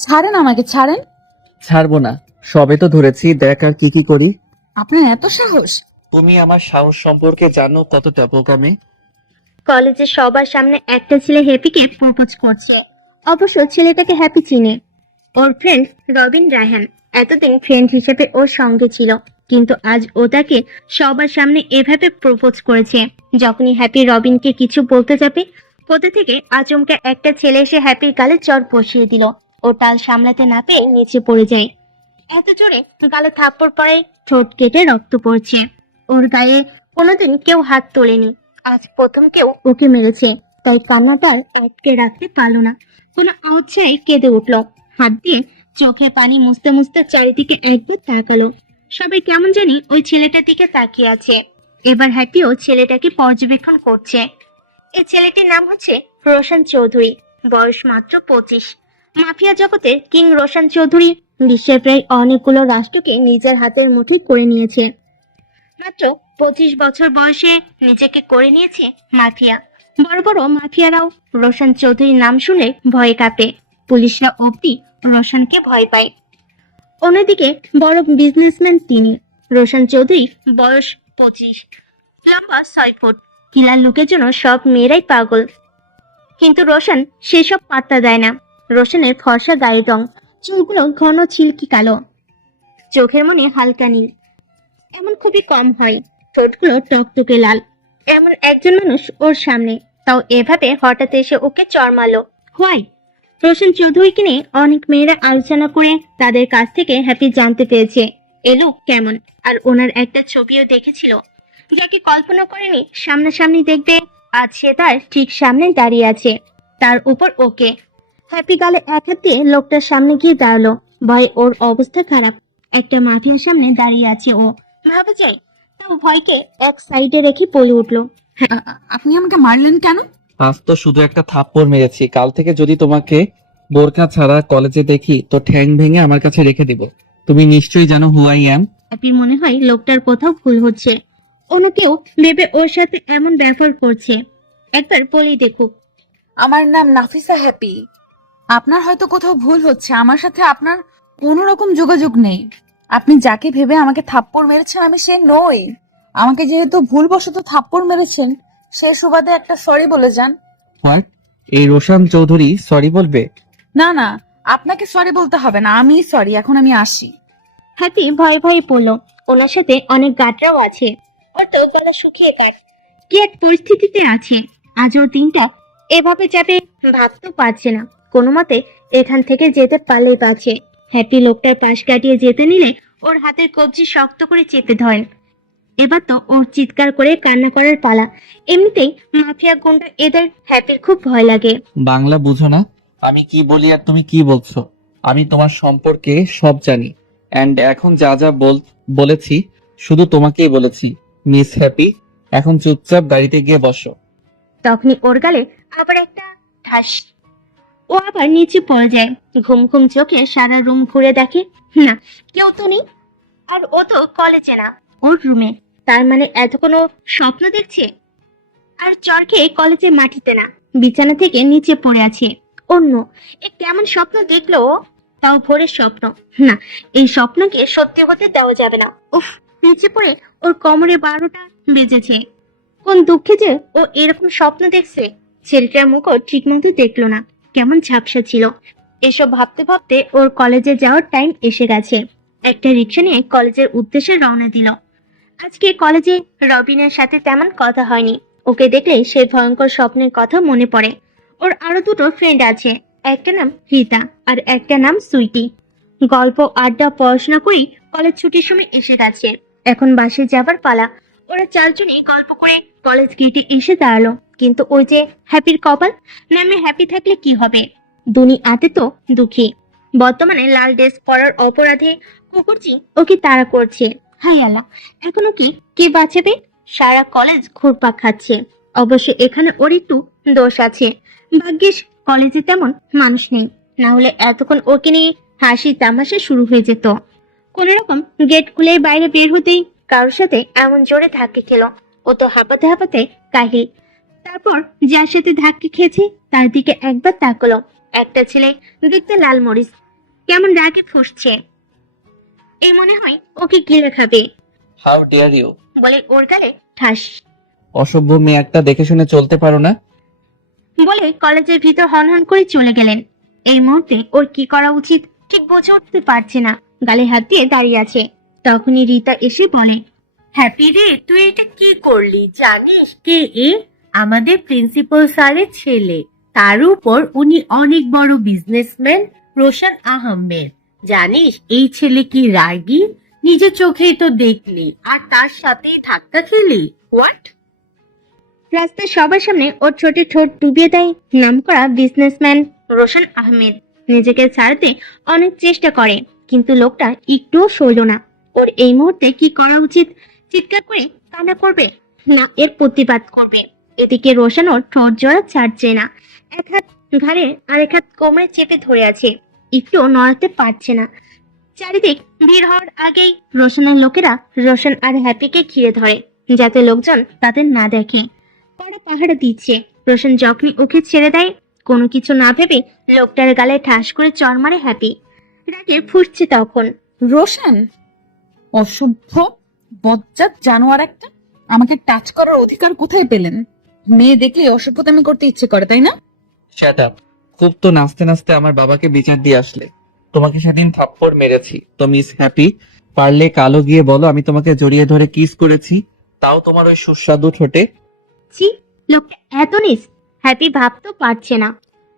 ছাড়েন আমাকে, ছাড়েন। ছাড়বো না, সবে তো ধরেছি, দেখ আর কি কি করি। আপনার এত সাহস? তুমি আমার সাহস সম্পর্কে জানো কতটা বোকামে? কলেজে সবার সামনে একটা ছেলে হ্যাপিকে প্রপোজ করছে। অবশ্য ছেলেটাকে হ্যাপি চিনে, ওর ফ্রেন্ড রবিন রায়হান এতদিন ফ্রেন্ড হিসেবে ওর সঙ্গে ছিল, কিন্তু আজ ও তাকে সবার সামনে এভাবে প্রপোজ করেছে। যখনই হ্যাপি রবিনকে কিছু বলতে যাবে, কোথা থেকে আচমকা একটা ছেলে এসে হ্যাপির গালে চড় বসিয়ে দিল। ও তাল সামলাতে না পেয়ে নিচে পড়ে যায়। এত জোরে গালে থাপ্পড় পড়ে ঠোঁট কেটে রক্ত পড়ছে। ওর গায়ে কোনোদিন কেউ হাত তোলেনি, আজ প্রথম কেউ ওকে মেরেছে। তাই কান্নাটা আটকে রাখতে পারলো না, কোনো আওয়াজে কেঁদে উঠলো। হাত দিয়ে চোখে পানি মুছতে মুছতে চারিদিকে একবার তাকালো। সবাই কেমন জানি ওই ছেলেটার দিকে তাকিয়ে আছে। এবার হ্যাপিও ছেলেটাকে পর্যবেক্ষণ করছে। এই ছেলেটির নাম হচ্ছে রোশন চৌধুরী, বয়স মাত্র 25। মাফিয়া জগতের কিং রোশন চৌধুরী বিশ্বের প্রায় অনেকগুলো রাষ্ট্রকে নিজের হাতের মুঠোয় করে নিয়েছে। মাত্র 25 বছর বয়সে নিজেকে করে নিয়েছে মাফিয়া। বড় বড় মাফিয়ারাও রোশন চৌধুরীর নাম শুনে ভয়ে কাঁপে। পুলিশরা অবধি রোশনকে ভয় পায়। অন্যদিকে বড় বিজনেসম্যান তিনি। রোশন চৌধুরী বয়স 25, লম্বা 6 ফুট, কিলার লুকের জন্য সব মেয়েরাই পাগল। কিন্তু রোশন সেসব পাত্তা দেয় না। রোশনের ফর্সা গায়ের রং, চুলগুলো ঘন ছিলকি কালো, চোখের মনে হালকা নীল এমন খুবই কম হয়। ঠোঁটগুলো টকটকে লাল। এমন একজন মানুষ ওর সামনে, তাও এভাবে হঠাৎ এসে ওকে চড় মারলো। হোয়াই? রোশন চৌধুরীকে নিয়ে অনেক মেয়েরা আলোচনা করে তাদের কাছ থেকে হ্যাপি জানতে পেরেছে এ লোক কেমন, আর ওনার একটা ছবিও দেখেছিল, যাকে কল্পনা করেনি সামনাসামনি দেখবে। আজ সে তার ঠিক সামনে দাঁড়িয়ে আছে, তার উপর ওকে। হ্যাপি গালে এক হাত দিয়ে লোকটার সামনে গিয়ে দাঁড়ালো। ভয়ে ওর অবস্থা খারাপ। একটা মাফিয়ার সামনে দাঁড়িয়ে আছে ও, ভাবা যায়। তাও ভয়কে এক সাইডে রেখে বলে উঠলো, আপনি আমাকে মারলেন কেন? আজ তো শুধু একটা থাপ্পড় মেরেছি, কাল থেকে যদি তোমাকে বোরকা ছাড়া কলেজে দেখি তো ঠ্যাং ভেঙে আমার কাছে রেখে দিব। তুমি নিশ্চয়ই জানো হু আই অ্যাম। হ্যাপির মনে হয় লোকটার কোথাও ভুল হচ্ছে, অন্য কেউ ভেবে ওর সাথে এমন ব্যবহার করছে। একবার বলেই দেখুক। আমার নাম নাফিসা হ্যাপি। আপনার হয়তো কোথাও ভুল হচ্ছে, আমার সাথে আপনার কোনো রকম যোগাযোগ নেই। আপনি যাকে ভেবে আমাকে থাপ্পড় মেরেছেন আমি সে নই। আমাকে যেহেতু ভুলবশত থাপ্পড় মেরেছেন, সে সুবাদে একটা সরি বলে যান। হোয়াট? এই রোশন চৌধুরী সরি বলবে? না না, আপনাকে সরি বলতে হবে না, আমি সরি। এখন আমি আসি। হ্যাপি ভয়ে ভয়ে পড়লো। ওনার সাথে অনেক গাটরাও আছে, ওর তো গলা শুকিয়ে কাট। কি এক পরিস্থিতিতে আছে, আজও দিনটা এভাবে যাবে ভাবতেও পারছে না। কোনো মতে এখান থেকে যেতে পারলেই পাচ্ছে। হ্যাপি লোকটার পাশ কাটিয়ে যেতে নিলে ওর হাতের কবজি শক্ত করে চেপে ধরেন। এবার তো ওর চিৎকার করে কান্না করার পালা। এমনিতেই মাফিয়া গুন্ডা এদের হ্যাপির খুব ভয় লাগে। বাংলা বুঝো না? আমি কি বলি আর তুমি কি বলছো? আমি তোমার সম্পর্কে সব জানি, এন্ড এখন যা যা বলেছি শুধু তোমাকেই বলেছি। মিস হ্যাপি, এখন চুপচাপ গাড়িতে গিয়ে বসো। তখনই ওর গালে আবার একটা ঠাস। ও আবার নিচে পড়ে যায়। ঘুম ঘুম চোখে সারা রুম ঘুরে দেখে, না কেউ তো নেই। আর ও তো কলেজে না, ওর রুমে। তার মানে এত কোনো স্বপ্ন দেখছে। আর চর খেয়ে কলেজে মাটিতে না, বিছানা থেকে নিচে পড়ে আছে। অন্য এ কেমন স্বপ্ন দেখলো ও? তাও ভোরের স্বপ্ন। না, এই স্বপ্নকে সত্যি হতে দেওয়া যাবে না। উফ, নিচে পড়ে ওর কোমরে 12টা বেজেছে। কোন দুঃখে যে ও এরকম স্বপ্ন দেখছে। ছেলেটার মুখও ঠিক মতো দেখলো না, কেমন ঝাপসা ছিল। এসব ভাবতে ভাবতে ওর কলেজে যাওয়ার টাইম এসে গেছে। একটা রিক্সা নিয়ে কলেজের উদ্দেশ্যে রওনা দিল। আজকে কলেজে রবিনের সাথে তেমন কথা হয়নি। ওকে দেখলে সে ভয়ঙ্কর স্বপ্নের কথা মনে পড়ে। ওর আরো দুটো ফ্রেন্ড আছে, একটা নাম রীতা আর একটা নাম সুইটি। গল্প আড্ডা পড়াশোনা করেই কলেজ ছুটির সময় এসে গেছে। এখন বাসে যাবার পালা। ওরা চারজনই গল্প করে কলেজ গেটে এসে দাঁড়ালো। কিন্তু ওই যে হ্যাপির কপাল, নামে হ্যাপি থাকলে কি হবে, দুনিয়াতে তো দুঃখী। বর্তমানে লাল ড্রেস পরার অপরাধে কুকুরজি ওকে তাড়া করছে। হাই আল্লাহ, এখনো কি কে বাঁচাবে? সারা কলেজ ঘুরপাক খাচ্ছে। অবশ্য এখানে ওর একটু দোষ আছে, ভাগ্যিস কলেজে তেমন মানুষ নেই, না হলে এতক্ষণ ওকে নিয়ে হাসি তামাশা শুরু হয়ে যেত। কোন রকম গেট খুলে বাইরে বের হতেই কারোর সাথে এমন জোরে ধাক্কা খেলো, ও তো হাঁপাতে হাঁপাতে কাহিল। তারপর যার সাথে ধাক্কা খেয়েছে তার দিকে একবার তাকালো। একটা ছেলে, দেখতে লাল মরিচ, কেমন রাগে ফুঁসছে। এই মনে হয় ওকে গিলে খাবে হাউ ডেয়ার ইউ! বলে ওর গালে ঠাস অসভ্য মেয়ে একটা, দেখে শুনে চলতে পারো না? বলে কলেজের ভিতর হনহন করে চলে গেলেন। এই মুহূর্তে ওর কি করা উচিত ঠিক বুঝে উঠতে পারছে না, গালে হাত দিয়ে দাঁড়িয়ে আছে। তখনই রীতা এসে বলে, হ্যাপি রে, তুই এটা কি করলি জানিস? কে এ? আমাদের প্রিন্সিপাল স্যারের ছেলে। তার উপর উনি অনেক বড় বিজনেসম্যান, রোশন আহমেদ। জানিস এই ছেলে কি রাগী? নিজের চোখেই তো দেখলি, আর তার সাথেই ধাক্কা খেলি। হোয়াট? রাস্তার সবার সামনে ওর ছোট ঠোঁট ডুবিয়ে দেয় নামকরা বিজনেসম্যান রোশন আহমেদ। নিজেকে ছাড়তে অনেক চেষ্টা করে, কিন্তু লোকটা একটুও সইল না। ওর এই মুহূর্তে কি করা উচিত? চিৎকার করে কান্না করবে, না এর প্রতিবাদ করবে? এদিকে রোশন ওর ঠোঁট জোড়া ছাড়ছে না, এক হাত ঘাড়ে আর এক হাত কোমরে চেপে ধরে আছে, একটু নড়াতে পারছে না। চারিদিক ভিড় হওয়ার আগেই রোশনের লোকেরা রোশন আর হ্যাপিকে ঘিরে ধরে, যাতে লোকজন তাদের না দেখে। কড়া পাহারা দিচ্ছে। রোশন যখনই ওকে ছেড়ে দেয়, কোনো কিছু না ভেবে লোকটার গালে ঠাস করে চড় মারে হ্যাপি। রাগে ফুটছে তখন। রোশন, অসভ্য বজ্জাত জানোয়ার একটা! আমাকে টাচ করার অধিকার কোথায় পেলেন? মেয়ে দেখলে অসভ্যতামি করতে ইচ্ছে করে, তাই না? Shut up! খুব তো নাচতে নাচতে আমার বাবাকে বিচার দিয়ে আসলে। তোমাকে সেদিন থাপ্পড় মেরেছি তো মিস হ্যাপি, পারলে কালো গিয়ে বলো আমি তোমাকে জড়িয়ে ধরে কিস করেছি, তাও তোমার ওই সুস্বাদু ঠোঁটে। ছি, লোকটা এত নিস। হ্যাপি ভাবতেও পারছে না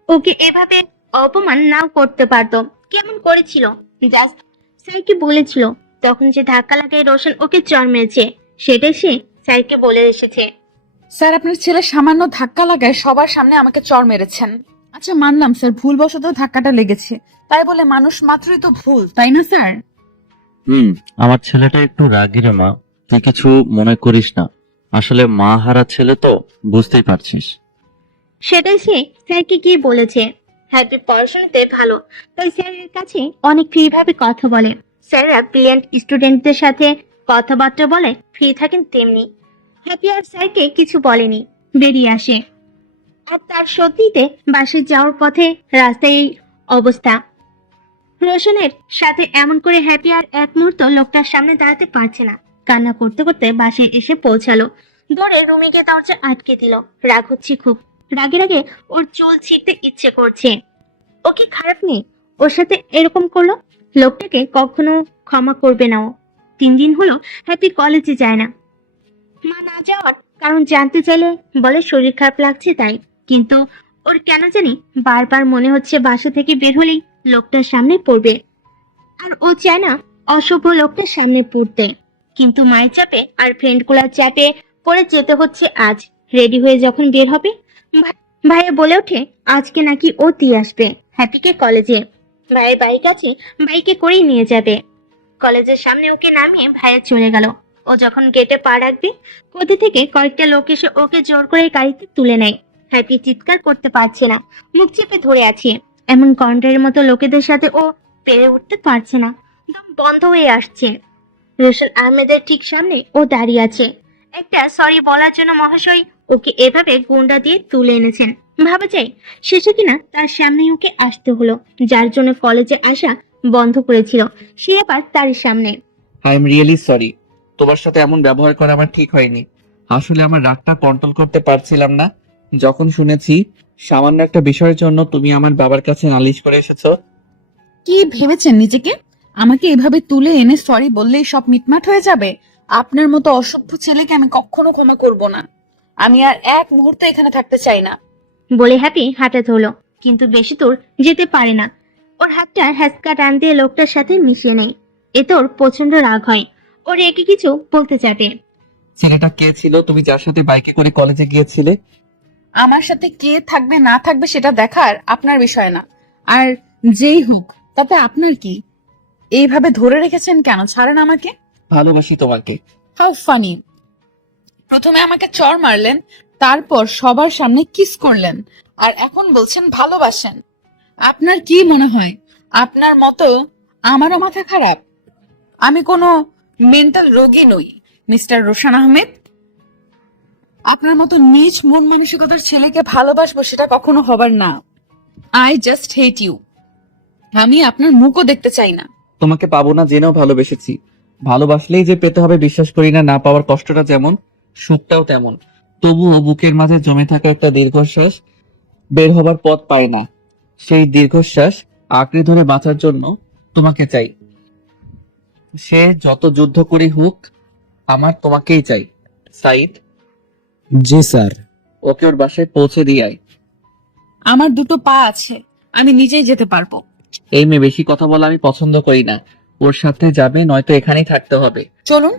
ওকে এভাবে অপমান নাও করতে পারতো। কেমন করেছিল, জাস্ট স্যারকে বলেছিল। তখন যে ধাক্কা লাগায় রোশন ওকে চড় মেরেছে, সেটাই সে স্যারকে বলে এসেছে। স্যার, আপনার ছেলে সামান্য ধাক্কা লাগায় সবার সামনে আমাকে চড় মেরেছেন। আচ্ছা, মানলাম স্যার, ভুলবশত ধাক্কাটা লেগেছে, তাই বলে মানুষ মাত্রই তো ভুল, তাই না স্যার? আমার ছেলেটা একটু রাগী রে মা, তুই কিছু মনে করিস না। আসলে মা হারা ছেলে তো, বুঝতেই পারছিস। সেটাই সে স্যারকে গিয়ে বলেছে। হ্যাপি পড়াশোনাতে ভালো, তাই স্যারের কাছে অনেক ফ্রি ভাবে কথা বলে। স্যাররা ব্রিলিয়ান্ট স্টুডেন্টদের সাথে কথাবার্তা বলে ফ্রি থাকেন তেমনি। হ্যাপি আর স্যারকে কিছু বলেনি, বেরিয়ে আসে। আর তার সত্যিতে বাসে যাওয়ার পথে রাস্তায় এই অবস্থা। রোশনের সাথে এমন করে হ্যাপি আর এক মুহূর্ত লোকটার সামনে দাঁড়াতে পারছে না। কান্না করতে করতে বাসে এসে পৌঁছালো। দৌড়ে রুমে গিয়ে দরজা আটকে দিল। রাগ হচ্ছে খুব। রাগে রাগে ওর চুল ছিঁড়তে ইচ্ছে করছে। ও কি খারাপ নেই, ওর সাথে এরকম করলো? লোকটাকে কখনো ক্ষমা করবে না ও। 3 দিন হলো হ্যাপি কলেজে যায় না। মা না যাওয়ার কারণ জানতে চাইলে বলে শরীর খারাপ লাগছে তাই। কিন্তু ওর কেন জানি বারবার মনে হচ্ছে বাসা থেকে বের হলেই লোকটার সামনে পড়বে, আর ও চায় না অশুভ লোকটার সামনে পড়তে। কিন্তু মায়ের চাপে আর ফ্রেন্ডগুলোর চাপে পড়ে যেতে হচ্ছে আজ। রেডি হয়ে যখন বের হবে, ভাইয়া বলে ওঠে আজকে নাকি ও দিয়ে আসবে হ্যাপিকে কলেজে। ভাইয়ের বাইক আছে, বাইকে করেই নিয়ে যাবে। কলেজের সামনে ওকে নামিয়ে ভাইয়া চলে গেল। ও যখন গেটে পা রাখবে, কোথা থেকে কয়েকটা লোক এসে ওকে জোর করে গাড়িতে তুলে নেয়। হ্যাপি চিৎকার করতে পারছে না, মুখ চেপে ধরে আছে। এমন কন্ডারের মতো লোকেদের সাথে ও পেরে উঠতে পারছে না, দম বন্ধ হয়ে আসছে। রোশন আহমেদের ঠিক সামনে ও দাঁড়িয়ে আছে। একটা সরি বলার জন্য মহাশয় ওকে এভাবে গুন্ডা দিয়ে তুলে এনেছেন। ভাবা যায় শেষে কিনা তার সামনেই ওকে আসতে হলো। যার জন্য কলেজে আসা বন্ধ করেছিল, সে আবার তার সামনে। আই এম রিয়েলি সরি, তোমার সাথে এমন ব্যবহার করা আমার ঠিক হয়নি। আসলে আমার রাগটা কন্ট্রোল করতে পারছিলাম না যখন শুনেছি সামান্য একটা বিষয়ের জন্য তুমি আমার বাবার কাছে নালিশ করে এসেছো। কি ভেবেছেন নিজেকে? আমাকে এভাবে তুলে এনে সরি বললেই সব মিটমাট হয়ে যাবে? আপনার মতো অসভ্য ছেলেকে আমি কখনো ক্ষমা করব না। আমি আর এক মুহূর্ত এখানে থাকতে চাই না। বলে হ্যাপি হাঁটা ধরলো, কিন্তু বেশি দূর যেতে পারে না। ওর হাতটা হ্যাসকা টান দিয়ে লোকটার সাথে মিশিয়ে নেয়। এতে ওর প্রচন্ড রাগ হয়। ওর একে কিছু বলতে যাবে। ছেলেটা কে ছিল তুমি যার সাথে বাইকে করে কলেজে গিয়েছিলে? আমার সাথে কে থাকবে না থাকবে সেটা দেখার আপনার বিষয় না। আর যেই হোক তাতে আপনার কি? এইভাবে ধরে রেখেছেন কেন? ছাড়েন আমাকে। ভালোবাসি তোমাকে। How funny! প্রথমে আমাকে চড় মারলেন, তারপর সবার সামনে কিস করলেন, আর এখন বলছেন ভালোবাসেন। আপনার কি মনে হয় আপনার মতো আমারও মাথা খারাপ? আমি কোনো মেন্টাল রোগী নই মিস্টার রোশন আহমেদ। আপনার মতো নীচ মন মানসিকতার ছেলেকে ভালোবাসবো সেটা কখনো হবার না। I just hate you. আমি আপনার মুখও দেখতে চাই না। তোমাকে পাবো না জেনেও ভালোবেসেছি। ভালোবাসলেই যে পেতে হবে বিশ্বাস করি না। না পাওয়ার কষ্টটা যেমন, সুখটাও তেমন। তবুও বুকের মাঝে জমে থাকা একটা দীর্ঘশ্বাস বের হবার পথ পায় না। সেই দীর্ঘশ্বাস আঁকড়ে ধরে বাঁচার জন্য তোমাকে চাই। সে যত যুদ্ধ করি হোক, আমার তোমাকেই চাই। সাইদ, জি স্যার। ওকে ওর বাসায় পৌঁছে দিয়ে আয়। আমার দুটো পা আছে, আমি নিজেই যেতে পারবো। এই মেয়ে বেশি কথা বলা আমি পছন্দ করি না। ওর সাথে যাবে, নয়তো এখানেই থাকতে হবে। চলুন।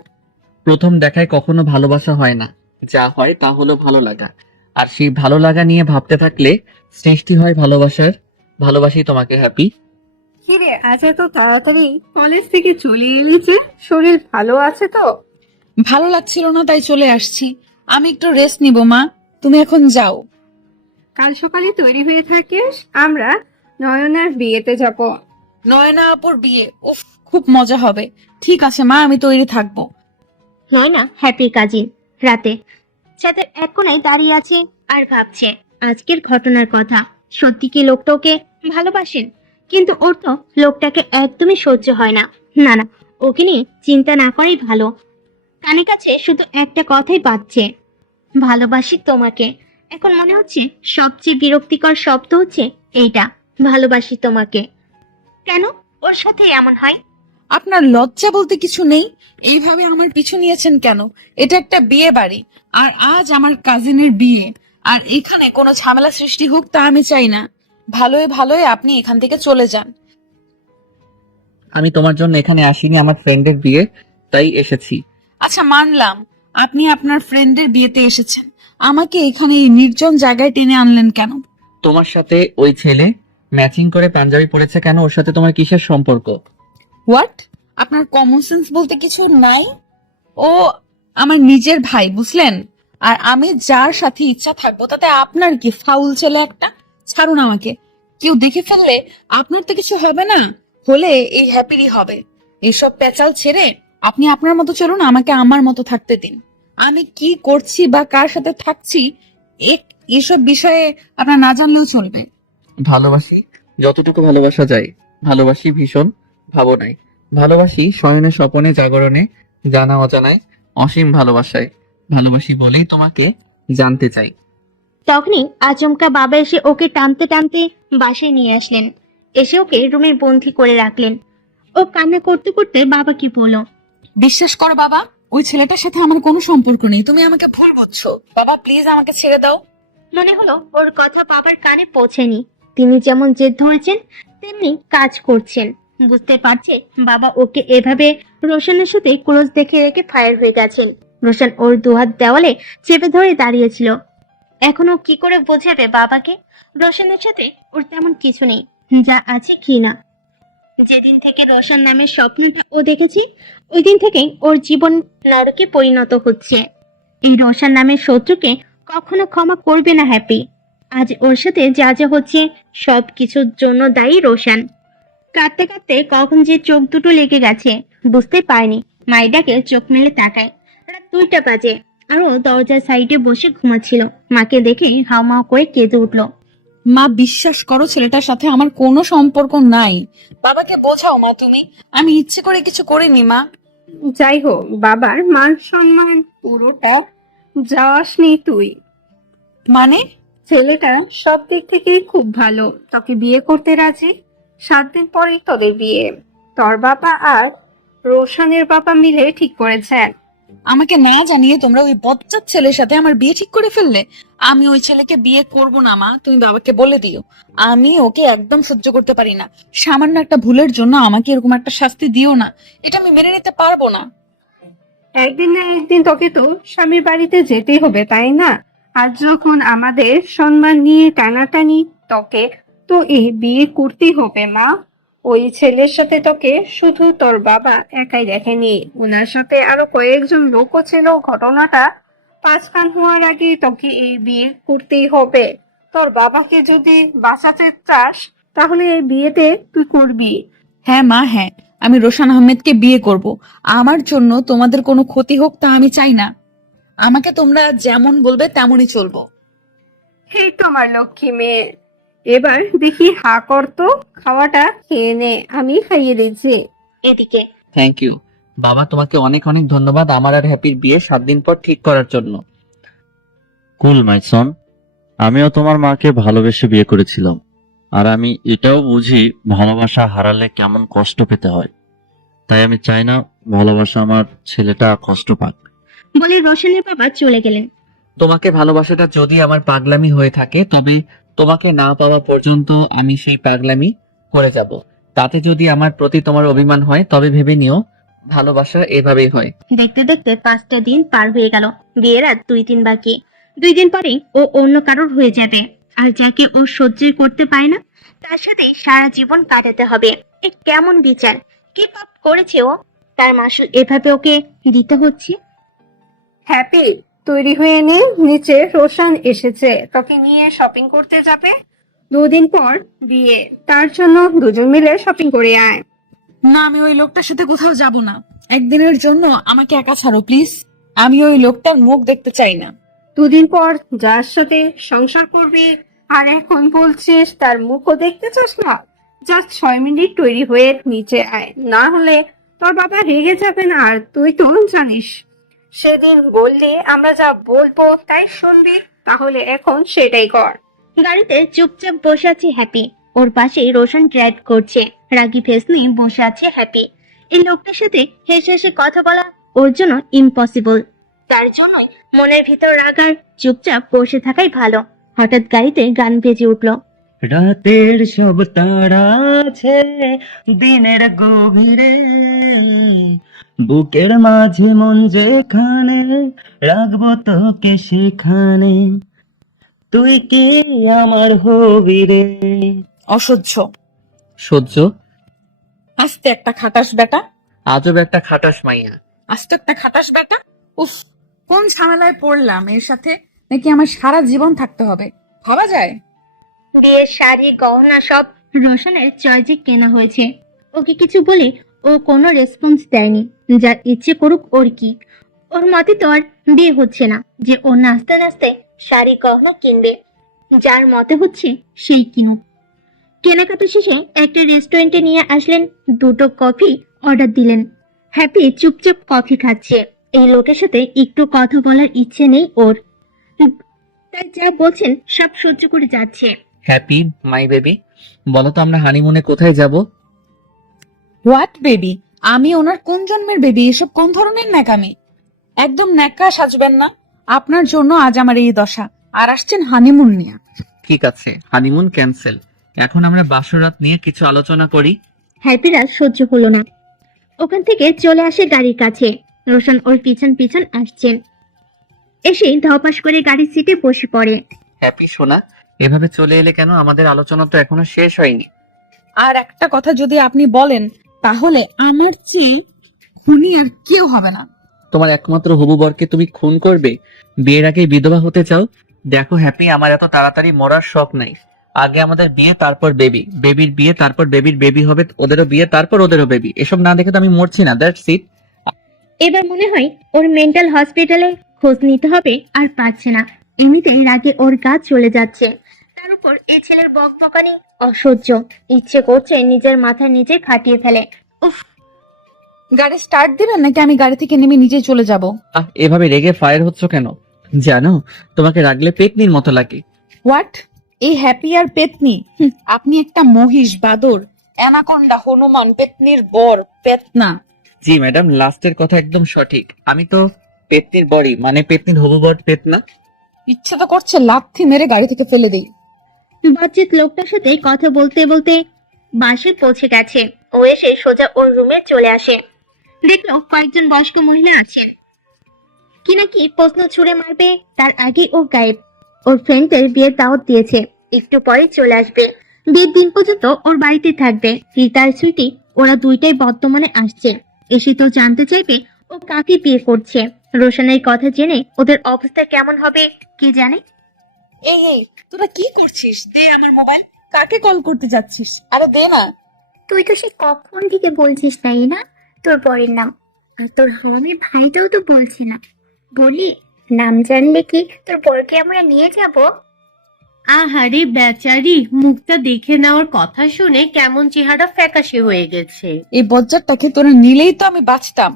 প্রথম দেখায় কখনো ভালোবাসা হয় না, যা হয় তা হলো ভালো লাগা। আর সেই ভালো লাগা নিয়ে ভাবতে থাকলে সৃষ্টি হয় ভালোবাসার। ভালোবাসি তোমাকে হ্যাপি। কিরে আজ এত তাড়াতাড়ি কলেজ থেকে চলে এলি যে? শরীর ভালো আছে তো? ভালো লাগছিল না তাই চলে আসছি। আমি একটু রেস্ট নিব মা, তুমি এখন যাও। কাল সকালে তৈরি হয়ে থাকিস, আমরা নয়নার বিয়েতে যাব। নয়না আপুর বিয়ে, উফ খুব মজা হবে। ঠিক আছে মা, আমি তৈরি থাকবো। নয়না হ্যাপির কাজিন রাতে ছাদের এক কোণায় দাঁড়িয়ে আছে আর ভাবছে আজকের ঘটনার কথা। সত্যি কি লোকটা ওকে ভালোবাসেন? কিন্তু ওর তো লোকটাকে একদমই সহ্য হয় না। না না, ওকে নিয়ে চিন্তা না করাই ভালো। কানে কাছে শুধু একটা কথাই বাজছে, ভালোবাসি তোমাকে। এখন মনে হচ্ছে সবচেয়ে বিরক্তিকর শব্দ হচ্ছে এইটা, ভালোবাসি তোমাকে। কেন ওর সাথে এমন হয়? আপনার লজ্জা বলতে কিছু নেই? এইভাবে আমার পিছু নিয়েছেন কেন? এটা একটা বিয়ে বাড়ি, আর আজ আমার কাজিনের বিয়ে। আর এখানে কোনো ঝামেলা সৃষ্টি হোক তা আমি চাই না। ভালোই ভালোই আপনি এখান থেকে চলে যান। আমি তোমার জন্য এখানে আসিনি, আমার ফ্রেন্ডের বিয়ে, তাই এসেছি। আচ্ছা মানলাম, আপনি আপনার ফ্রেন্ডের বিয়েতে এসেছেন। আমাকে এখানে এই নির্জন জায়গায় টেনে আনলেন কেন? তোমার সাথে ওই ছেলে ম্যাচিং করে পাঞ্জাবি পরেছে কেন? ওর সাথে তোমার কিসের সম্পর্ক? হোয়াট? আপনার কমন সেন্স বলতে কিছু নাই? ও আমার নিজের ভাই, বুঝলেন? আর আমি যার সাথে ইচ্ছা থাকবো তাতে আপনার কি? ফাউল ছেলে একটা। ছাড়ুন আমাকে। কেউ দেখে ফেললে আপনার তো কিছু হবে না, হলে এই হ্যাপিরই হবে। এইসব পেঁচাল ছেড়ে আপনি আপনার মতো চলুন, আমাকে আমার মতো থাকতে দিন। আমি কি করছি বা কার সাথে থাকছি এসব বিষয়ে আপনার না জানলেও চলবে। ভালোবাসি যতটুকু ভালোবাসা যায়। ভালোবাসি ভীষণ ভাবনায়। ভালোবাসি শয়নে স্বপনে জাগরণে, জানা অজানায়, অসীম ভালোবাসায়। ভালোবাসি বলেই তোমাকে জানতে চাই। তখনই আচমকা বাবা এসে ওকে টানতে টানতে বাসায় নিয়ে আসলেন। এসে ওকে রুমে বন্দি করে রাখলেন। ও কান্না করতে করতে বাবাকে বলল, বিশ্বাস করো বাবা, ওই ছেলেটার সাথে আমার কোনো সম্পর্ক নেই। তুমি আমাকে ভুল বুঝছো। বাবা প্লিজ আমাকে ছেড়ে দাও। মনে হলো ওর কথা বাবার কানে পৌঁছেনি। তিনি যেমন জেদ ধরেছেন তেমনি কাজ করছেন। বুঝতে পারছে বাবা ওকে এভাবে রোশনের সাথে ক্লোজ দেখে রেখে ফায়ার হয়ে গেছেন। রোশন ওর দুহাত দেওয়ালে চেপে ধরে দাঁড়িয়েছিল। এখনো কি করে বোঝাবে বাবাকে রোশনের সাথে ওর তেমন কিছু নেই, যা আছে ঘৃণা। যেদিন থেকে রোশন নামের স্বপ্নটা ও দেখেছি ওই দিন থেকেই ওর জীবন নরকে পরিণত হচ্ছে। এই রোশন নামের শত্রুকে কখনো ক্ষমা করবে না হ্যাপি। আজ ওর সাথে যা যা হচ্ছে সব কিছুর জন্য দায়ী রোশন। কাঁদতে কাঁদতে কখন যে চোখ দুটো লেগে গেছে বুঝতে পারেনি। মাইডাকে চোখ মেলে তাকায়। রাত 2টা বাজে। আরো দরজার সাইডে বসে ঘুমাচ্ছিল। মাকে দেখে হাওমাও করে কেঁদে উঠলো। মা বিশ্বাস করো, ছেলেটার সাথে আমার কোনো সম্পর্ক নাই। বাবাকে বোঝাও মা তুমি। আমি ইচ্ছে করে কিছু করিনি মা। যাই হোক, বাবার মান সম্মান পুরোটা যাসনি তুই। মানে? ছেলেটা সব দিক থেকেই খুব ভালো, তোকে বিয়ে করতে রাজি। 7 দিন পরেই তোদের বিয়ে। তোর বাবা আর রোশনের বাবা মিলে ঠিক করেছেন। আমাকে না জানিয়ে তোমরা ওই বজ্জাত ছেলের সাথে আমার বিয়ে ঠিক করে ফেললে। আমি ওই ছেলেকে বিয়ে করব না মা, তুমি বাবাকে বলে দিও। আমি ওকে একদম সহ্য করতে পারি না। সামান্য একটা ভুলের জন্য আমাকে এরকম একটা শাস্তি দিও না, এটা আমি মেনে নিতে পারবো না। একদিন না একদিন তোকে তো স্বামীর বাড়িতে যেতেই হবে, তাই না? আর যখন আমাদের সম্মান নিয়ে টানাটানি, তোকে তো এই বিয়ে করতেই হবে মা। ওই ছেলের সাথে তোকে শুধু তোর বাবা একাই দেখেনি, ওনার সাথে আরো কয়েকজন লোকও ছিল। ঘটনাটা 5 কান হওয়ার আগে তোকে এই বিয়ে করতেই হবে। তোর বাবাকে যদি বাঁচাতে চাস তাহলে এই বিয়েতে তুই করবি। হ্যাঁ মা, হ্যাঁ, আমি রোশন আহমেদকে বিয়ে করব। আমার জন্য তোমাদের কোনো ক্ষতি হোক তা আমি চাই না। আমাকে তোমরা যেমন বলবে তেমনই চলবো। এই তো আমার লক্ষ্মী মেয়ে। এবার দেখি হা করতো, খাওয়াটা খেয়ে নে, আমি খাইয়ে দিচ্ছি। এদিকে থ্যাংক ইউ বাবা, তোমাকে অনেক অনেক ধন্যবাদ আমার আর হ্যাপির বিয়ে 7 দিন পর ঠিক করার জন্য। কুল মাই সন, আমিও তোমার মাকে ভালোবেসে বিয়ে করেছিলাম, আর আমি এটাও বুঝি ভালোবাসা হারালে কেমন কষ্ট পেতে হয়। তাই আমি চাই না ভালোবাসা আমার ছেলেটা কষ্ট পাক। বলে রোশনের বাবা চলে গেলেন। তোমাকে ভালোবাসাটা যদি আমার পাগলামি হয়ে থাকে, তবে তোমাকে না পাওয়া পর্যন্ত আমি সেই পাগলামি করে যাব। তাতে যদি আমার প্রতি তোমার অভিমান হয়, তবে ভেবে নিও ভালোবাসা এভাবেই হয়। দেখতে দেখতে 5টা দিন পার হয়ে গেল। বিয়ের আর 2 দিন বাকি। 2 দিন পরেই ও অন্য কারোর হয়ে যাবে। আর যাকে ও সহ্য করতে পায় না, তার সাথে সারা জীবন কাটাতে হবে। এ কেমন বিচার! কি পাপ করেছে ও? তার মাসুল এভাবে ওকে দিতে হচ্ছে। হ্যাপি, তৈরি হয়ে নে, নিচে রোশন এসেছে, তোকে নিয়ে শপিং করতে যাবে। 2 দিন পর বিয়ে, তার জন্য দুজন মিলে শপিং করে আয়। না, আমি ওই লোকটার সাথে কোথাও যাব না। একদিনের জন্য আমাকে একা ছাড়ো প্লিজ। আমি ওই লোকটার মুখ দেখতে চাই না। 2 দিন পর যার সাথে সংসার করবি, আর এখন বলছিস তার মুখও দেখতে চাস না? জাস্ট 6 মিনিট তৈরি হয়ে নিচে আয়, না হলে তোর বাবা রেগে যাবেন, আর তুই তো জানিস সেদিন বললি আমরা যা বলবো তাই শুনবি, তাহলে এখন সেটাই কর। গাড়িতে চুপচাপ বসে আছে হ্যাপি। ওর পাশে রোশন ড্রাইভ করছে। রাগী ফেস নিয়ে বসে আছে হ্যাপি। এই লোকটার সাথে হেসে হেসে কথা বলা ওর জন্য ইম্পসিবল। তার জন্যই মনের ভিতর রাগ আর চুপচাপ বসে থাকাই ভালো। হঠাৎ গাড়িতে গান বেজে উঠলো। রাতের সব তারা আছে দিনের গভীরে, বুকের মাঝে মন যেখানে, রাখবো তোকে সেখানে, তুই কি আমার হবি রে। অসহ্য। সহ্য? আস্তে একটা খাটাস বেটা। আজব একটা খাটাস মাইয়া। আস্তে একটা খাটাস বেটা। উফ, কোন ঝামেলায় পড়লাম এর সাথে, নাকি আমার সারা জীবন থাকতে হবে? ভাবা যায়? বিয়ের শাড়ি গহনা সব রোশনের চয়েজে কেনা হয়েছে। ওকে কিছু বলে ও কোনো রেসপন্স দেয়নি। যার ইচ্ছে করুক ওর কি। ওর মতে তো আর বিয়ে হচ্ছে না যে ও নাচতে নাচতে শাড়ি গহনা কিনবে। যার মতে হচ্ছে সেই কিনুক। কেনাকাটা শেষে একটা রেস্টুরেন্টে নিয়ে আসলেন। 2টো কফি অর্ডার দিলেন। হ্যাপি চুপচাপ কফি খাচ্ছে। এই লোকের সাথে একটু কথা বলার ইচ্ছে নেই ওর। তাই যা বলছেন সব সহ্য করে যাচ্ছে। হ্যাপি মাই বেবি, বলো তো আমরা হানিমুনে কোথায় যাব? What baby? আমি ওনার কোন জন্মের বেবি? এসব কোন ধরনের ন্যাকামি? একদম ন্যাকা সাজবেন না। আপনার জন্য আজ আমার এই দশা, আর আসছেন হানিমুন নিয়ে। ঠিক আছে, হানিমুন ক্যান্সেল। এখন আমরা বাসরাত নিয়ে কিছু আলোচনা করি। হ্যাপির আর সহ্য হলো না। ওখান থেকে চলে আসে গাড়ির কাছে। রোশন ওর পিছন পিছন আসছেন। এসে ধপাস করে গাড়ির সিটে বসে পড়ে। হ্যাপি সোনা, এভাবে চলে এলে কেন? আমাদের আলোচনা তো এখনো শেষ হয়নি। আর একটা কথা যদি আপনি বলেন, তাহলে আমার চেয়ে খুনি আর কেউ হবে না। তোমার একমাত্র হবু বরকে তুমি খুন করবে? বিয়ের আগে বিধবা হতে চাও? দেখো হ্যাপি, আমার এত তাড়াতাড়ি মরার শখ নাই। আগে আমাদের বিয়ে, তারপর বেবি, বেবির বিয়ে, তারপর বেবির বেবি হবে, ওদেরও বিয়ে, তারপর ওদেরও বেবি। এসব না দেখে তো আমি মরছি না। That's it. এবার মনে হয় ওর মেন্টাল হসপিটালে খোঁজ নিতে হবে, আর পারছে না। এমনিতেই রাগে ওর গা চলে যাচ্ছে। তার উপর এই ছেলের বকবকানি অসহ্য। ইচ্ছে করছে নিজের মাথা নিজে খাটিয়ে ফেলে। উফ, গাড়ি স্টার্ট দিবেন নাকি আমি গাড়ি থেকে নেমে নিজে চলে যাব? এভাবে রেগে ফায়ার হচ্ছ কেন? জানো, তোমাকে রাগলে পেতনির মতো লাগে। হোয়াট? এই হ্যাপি আর পেতনি? আপনি একটা মহিষ, বাদর, অ্যানাকোন্ডা, হনুমান, পেতনির বর, পেতনা। জি ম্যাডাম, লাস্টের কথা একদম সঠিক। আমি তো পেতনির বরই, মানে পেতনির হবু বর পেতনা। ইচ্ছে তো করছে লাথি মেরে গাড়ি থেকে ফেলে দেই। বাচ্চিত লোকটার সাথে কথা বলতে বলতে বাসে পৌঁছে গেছে। ও এসে সোজা ওর রুমে চলে আসে। দেখলো কয়েকজন বয়স্ক মহিলা আছে। কি নাকি প্রশ্ন ছুড়ে মারবে, তার আগে ও গায়েব। ওর ফ্রেন্ডের বিয়ের দাওয়াত দিয়েছে, একটু পরে চলে আসবে। বিয়ের দিন পর্যন্ত ওর বাড়িতে থাকবে। রিতার সুইটি ওরা দুইটাই বর্তমানে আসছে। এসে তো জানতে চাইবে ও কাকে বিয়ে করছে। রোশনের কথা জেনে ওদের অবস্থা কেমন হবে কে জানে। এই এই, তোরা কি করছিস? দে আমার মোবাইল। কাকে কল করতে যাচ্ছিস? আরে দে না। তুই তো সে কখন থেকে বলছিস তাই না তোর বরের নাম, আর তোর হারামির ভাইটাও তো বলছে না। বলি নাম জানলে কি তোর বরকে আমরা নিয়ে যাব? আহারে বেচারি, মুখটা দেখে নেওয়ার কথা শুনে কেমন চেহারা ফ্যাকাশে হয়ে গেছে। এই বজ্জারটাকে তোরা নিলেই তো আমি বাঁচতাম।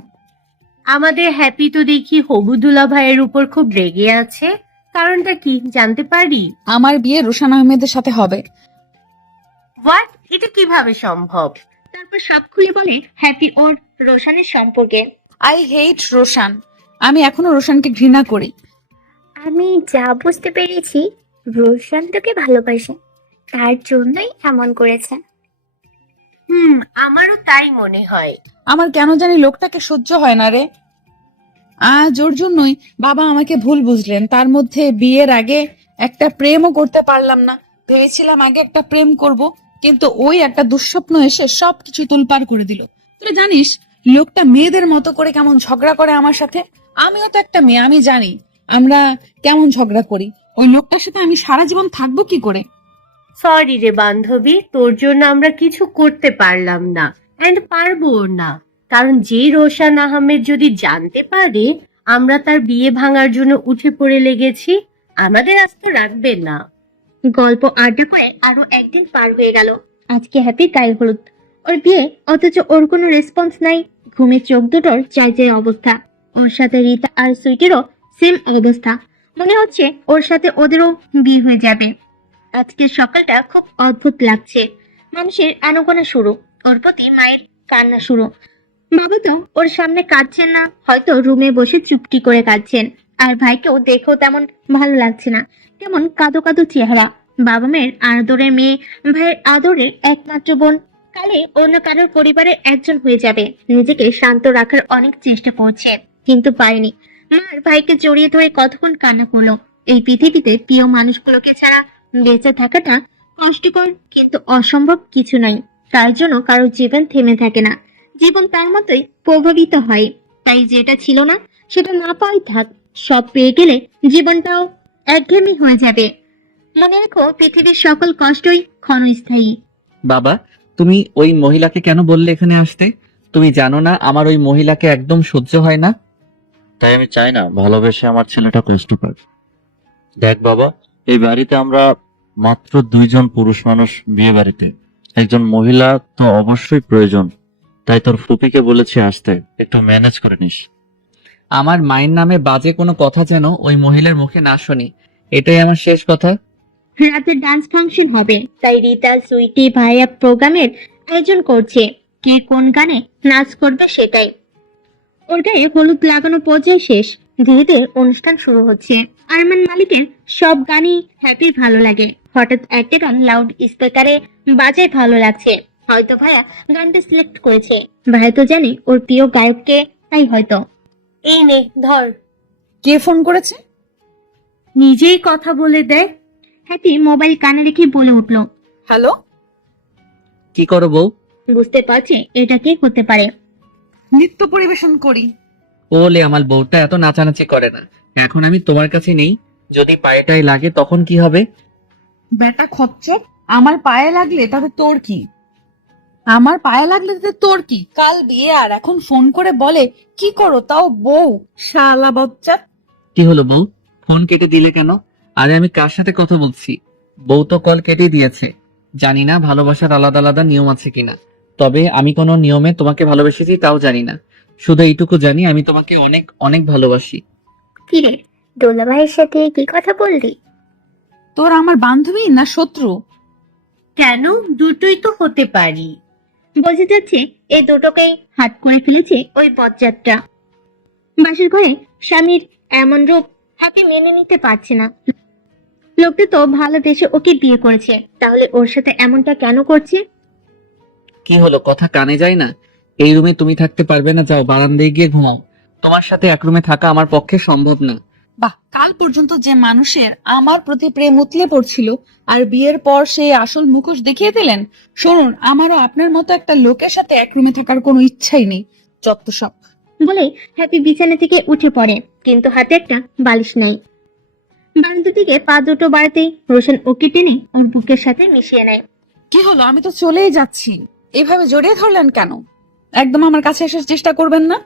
আমাদের হ্যাপি তো দেখি হবুদুল্লাহ ভাইয়ের উপর খুব রেগে আছে। কারণটা কি জানতে পারি? আমার বিয়ে রোশান আহমেদের সাথে হবে। হোয়াট? এটা কিভাবে সম্ভব? তারপর সব খুলে বলে হ্যাপি ওর রোশনের সম্পর্কে। I hate Roshan. আমি এখনো রোশানকে ঘৃণা করি। আমি যা বুঝতে পেরেছি, রোশন তোকে ভালোবাসে, তার জন্যই এমন করেছে। আমারও তাই মনে হয়। আমার কেন জানি লোকটাকে সহ্য হয় না রে। আজ ওর জন্যই বাবা আমাকে ভুল বুঝলেন। তার মধ্যে বিয়ের আগে একটা প্রেমও করতে পারলাম না। ভেবেছিলাম আগে একটা প্রেম করব, কিন্তু ওই একটা দুঃস্বপ্ন এসে সবকিছু তোলপাড় করে দিল। তুই জানিস লোকটা মেয়েদের মতো করে কেমন ঝগড়া করে আমার সাথে। আমিও তো একটা মেয়ে, আমি জানি আমরা কেমন ঝগড়া করি। ওই লোকটার সাথে আমি সারা জীবন থাকবো কি করে? সরি রে বান্ধবী, তোর জন্য আমরা কিছু করতে পারলাম না, এন্ড পারবো না। কারণ যে রোশান আহমেদ যদি জানতে পারে আমরা তার বিয়ে ভাঙার জন্য উঠে পড়ে লেগেছি, আমাদের আস্ত রাখবে না। গল্প আড্ডা করে আরো একদিন পার হয়ে গেল। আজকে হ্যাপি গায়ে হলুদ, ওর বিয়ে, অথচ ওর কোনো রেসপন্স নাই। ঘুমে চোখ দুটোর চাই চাই অবস্থা। ওর সাথে রীতা আর সুইটিরও সেম অবস্থা। মনে হচ্ছে ওর সাথে ওদেরও বিয়ে হয়ে যাবে। আজকের সকালটা খুব অদ্ভুত লাগছে। মানুষের আনাগোনা শুরু, ওর প্রতি মায়ের কান্না শুরু। বাবা তো ওর সামনে কাঁদছেন না, হয়তো রুমে বসে চুপটি করে কাঁদছেন। আর ভাইকেও দেখেও তেমন ভালো লাগছে না, কেমন কাঁদো কাঁদো চেহারা। বাবা মায়ের আদরের মেয়ে, ভাইয়ের আদরের একমাত্র বোন, কালে অন্য কারোর পরিবারের একজন হয়ে যাবে। নিজেকে শান্ত রাখার অনেক চেষ্টা করছে, কিন্তু পারেনি। মার ভাইকে জড়িয়ে ধরে কতক্ষণ কান্না করলো। এই পৃথিবীতে প্রিয় মানুষগুলোকে ছাড়া বেঁচে থাকাটা কষ্টকর, কিন্তু অসম্ভব কিছু নাই। তার জন্য কারোর জীবন থেমে থাকে না, জীবন তার মতোই প্রভাবিত হয়। তাই যেটা ছিল না সেটা না পাওয়াই থাক। সব পেয়ে গেলে জীবনটাও একঘেয়েমি হয়ে যাবে। মনে রেখো, পৃথিবীর সকল কষ্টই ক্ষণস্থায়ী। বাবা, তুমি ওই মহিলাকে কেন বললে এখানে আসতে? তুমি জানো না আমার ওই মহিলাকে একদম সহ্য হয় না। তাই আমি চাই না ভালোবেসে আমার ছেলেটা কষ্ট পাক। দেখ বাবা, এই বাড়িতে আমরা মাত্র 2জন পুরুষ মানুষ বিয়ে বাড়িতে, একজন মহিলা তো অবশ্যই প্রয়োজন। তাই তোর ফুপিকে বলেছি আসতে, একটু ম্যানেজ করে নিস। আমার মায়ের নামে বাজে কোনো কথা যেন ওই মহিলার মুখে না শুনি, এটাই আমার শেষ কথা। রাতে ডান্স ফাংশন হবে, তাই রীতা, সুইটি, ভাইয়া প্রোগ্রামের আয়োজন করছে। কে কোন গানে নাচ করবে সেটাই। ওর গায়ে হলুদ লাগানো পর্যায়ে শেষ, ধীরে ধীরে অনুষ্ঠান শুরু হচ্ছে। আরমান মালিকের সব গানই হ্যাপি ভালো লাগে। হঠাৎ একটা গান লাউড স্পিকারে বাজায়, ভালো লাগছে। হয়তো ভাইয়া গানটা সিলেক্ট করেছে। ভাইয়া তো জানে ওর প্রিয় গায়ককে, তাই হয়তো। এই নে ধর। কে ফোন করেছে? নিজেই কথা বলে দেয়। হ্যাপি মোবাইল কানে রেখে বলে উঠলো, হ্যালো, কি করো বউ? বুঝতে পারছে এটা কে হতে পারে। নৃত্য পরিবেশন করি। ওলে আমার বউটা এত নাচানাচি করে না। এখন আমি তোমার কাছে নেই, যদি পায়েটাই লাগে তখন কি হবে? বেটা খচ্চর, আমার পায়ে লাগলে তাতে তোর কি? আমার পায়ে লাগলে তাতে তোর কি? কাল বিয়ে আর এখন ফোন করে বলে কি করো, তাও বউ। শালা বাচ্চা। কি হলো বউ, ফোন কেটে দিলে কেন? আরে আমি কার সাথে কথা বলছি? বউ তো কল কেটে দিয়েছে। জানি না ভালোবাসার আলাদা আলাদা নিয়ম আছে কিনা, তবে আমি কোনো নিয়মে তোমাকে ভালোবেসেছি তাও জানি না। শুধু এইটুকু জানি আমি তোমাকে অনেক অনেক ভালোবাসি। কিরে, দোলা ভাইয়ের সাথে কি কথা বললি? তোর আমার বান্ধবী না শত্রু? কেন, দুটোই তো হতে পারি। বোঝা যাচ্ছে এই দুটোকেই হাত করে ফেলেছে ওই বজ্জাতটা। বাসের ঘরে স্বামীর এমন রূপ হ্যাপি মেনে নিতে পারছে না। লোকটা তো ভালোবেসে ওকে বিয়ে করেছে, তাহলে ওর সাথে এমনটা কেন করছে? কি হলো, কথা কানে যায় না? এই রুমে তুমি থাকতে পারবে না, যাও বারান্দায় গিয়ে ঘুমাও। তোমার সাথে এক রুমে থাকা আমার পক্ষে সম্ভব না। বাহ, কাল পর্যন্ত যে মানুষের আমার প্রতি প্রেম উতলে পড়ছিল আর বিয়ের পর সে আসল মুখোশ দেখিয়ে দিলেন। শুনুন, আমারও আপনার মতো একটা লোকের সাথে এক রুমে থাকার কোনো ইচ্ছাই নেই। যত সব। বলে হ্যাপি বিছানা থেকে উঠে পড়ে, কিন্তু হাতে একটা বালিশ নাই। বারান্দা থেকে পা দুটো বাড়াতেই রোশন ওকে টেনে ওর বুকের সাথে মিশিয়ে নেয়। কি হলো, আমি তো চলেই যাচ্ছি, এভাবে জড়িয়ে ধরলেন কেন? একদম আমার কাছে আসার চেষ্টা করবেন না।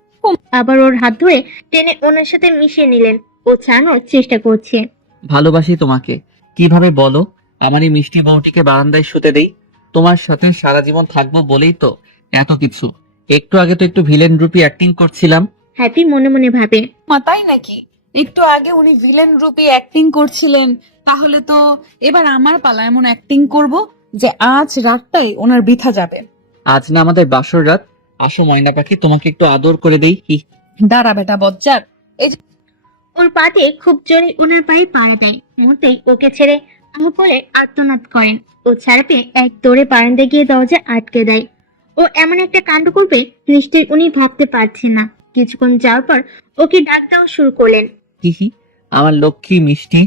আবার ওর হাত ধরে টেনে ওনার সাথে মিশিয়ে নিলেন। ও ছাড়ানোর চেষ্টা করছে। ভালোবাসি তোমাকে, কিভাবে বলো? আমার এই মিষ্টি বউটিকে বারান্দায় শুতে দেই? তোমার সাথে সারা জীবন থাকবো বলেই তো এত কিছু। একটু আগে তো একটু ভিলেন রূপী অ্যাক্টিং করছিলাম। হ্যাপি মনে মনে ভাবে। মা তাই নাকি? একটু আগে উনি ভিলেন রূপে অ্যাক্টিং করছিলেন, তাহলে তো এবার আমার পালা এমন অ্যাক্টিং করব যে আজ রাতটাই ওনার বৃথা যাবে। আজ না আমাদের বাসর রাত। আসো ময়না পাখি, তোমাকে একটু আদর করে দেই। দাঁড়া বেটা বজ্জার, ওর পাতে খুব জোরে ওনার পায়ে পাড়া দেয়। মুহূর্তেই ওকে ছেড়ে আহ বলে আর্তনাদ করেন। ও ছাড়া পেয়ে এক দৌড়ে বারান্দায় গিয়ে দরজা আটকে দেয়। ও এমন একটা কাণ্ড করবে নিশ্চয়ই উনি ভাবতে পারছেন না। কিছুক্ষণ যাওয়ার পর ওকে ডাক দেওয়া শুরু করলেন। হিহি, আমার লক্ষ্মী মিষ্টি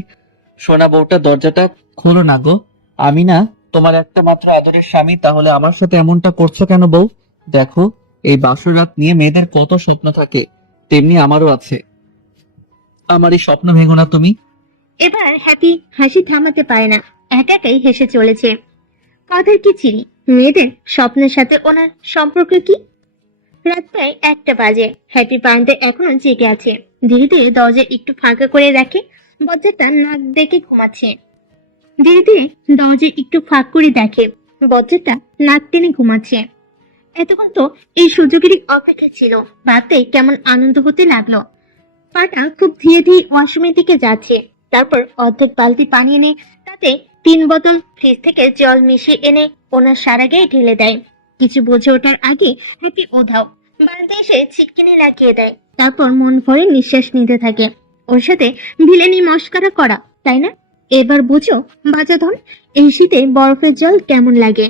সোনা বউটা, দরজাটা খোলো না গো। আমি না তোমার একটা মাত্র আদরের স্বামী, তাহলে আমার সাথে এমনটা করছো কেন বউ? দেখো, এই বাসর রাত নিয়ে মেয়েদের কত স্বপ্ন থাকে, তেমনি আমারও আছে। আমার এই স্বপ্ন ভেঙো না তুমি। এবার হ্যাপি হাসি থামাতে পারে না, একাই হেসে চলেছে। কথার কি ছিরি, মেয়েদের স্বপ্নের সাথে ওনার সম্পর্ক কি? রাত প্রায় 1টা বাজে। হ্যাপি বারান্দে এখনো জেগে আছে। ধীরে ধীরে দরজা একটু ফাঁকা করে রাখে। বজ্জারটা নাক ডেকে ঘুমাচ্ছে। ধীরে ধীরে দরজা একটু ফাঁক করে দেখে বজ্জারটা নাক টেনে ঘুমাচ্ছে। এতক্ষণ তো এই সুযোগেরই অপেক্ষা ছিল। ভাবতেই কেমন আনন্দ হতে লাগলো। পাটা খুব ধীরে ধীরে ওয়াশরুমের দিকে যাচ্ছে। তারপর অর্ধেক বালতি পানি এনে তাতে 3 বোতল ফ্রিজ থেকে জল মিশিয়ে এনে ওনার সারা গায়ে ঢেলে দেয়। কিছু বুঝে ওঠার আগে হ্যাপি ওধাও বারান্দায় এসে ছিটকিনি লাগিয়ে দেয়। তারপর মন ভরে নিঃশ্বাস নিতে থাকে। ওর সাথে ভিলেনি মস্করা করা, তাই না? এবার বুঝো বাজাধন, এই শীতে বরফের জল কেমন লাগে।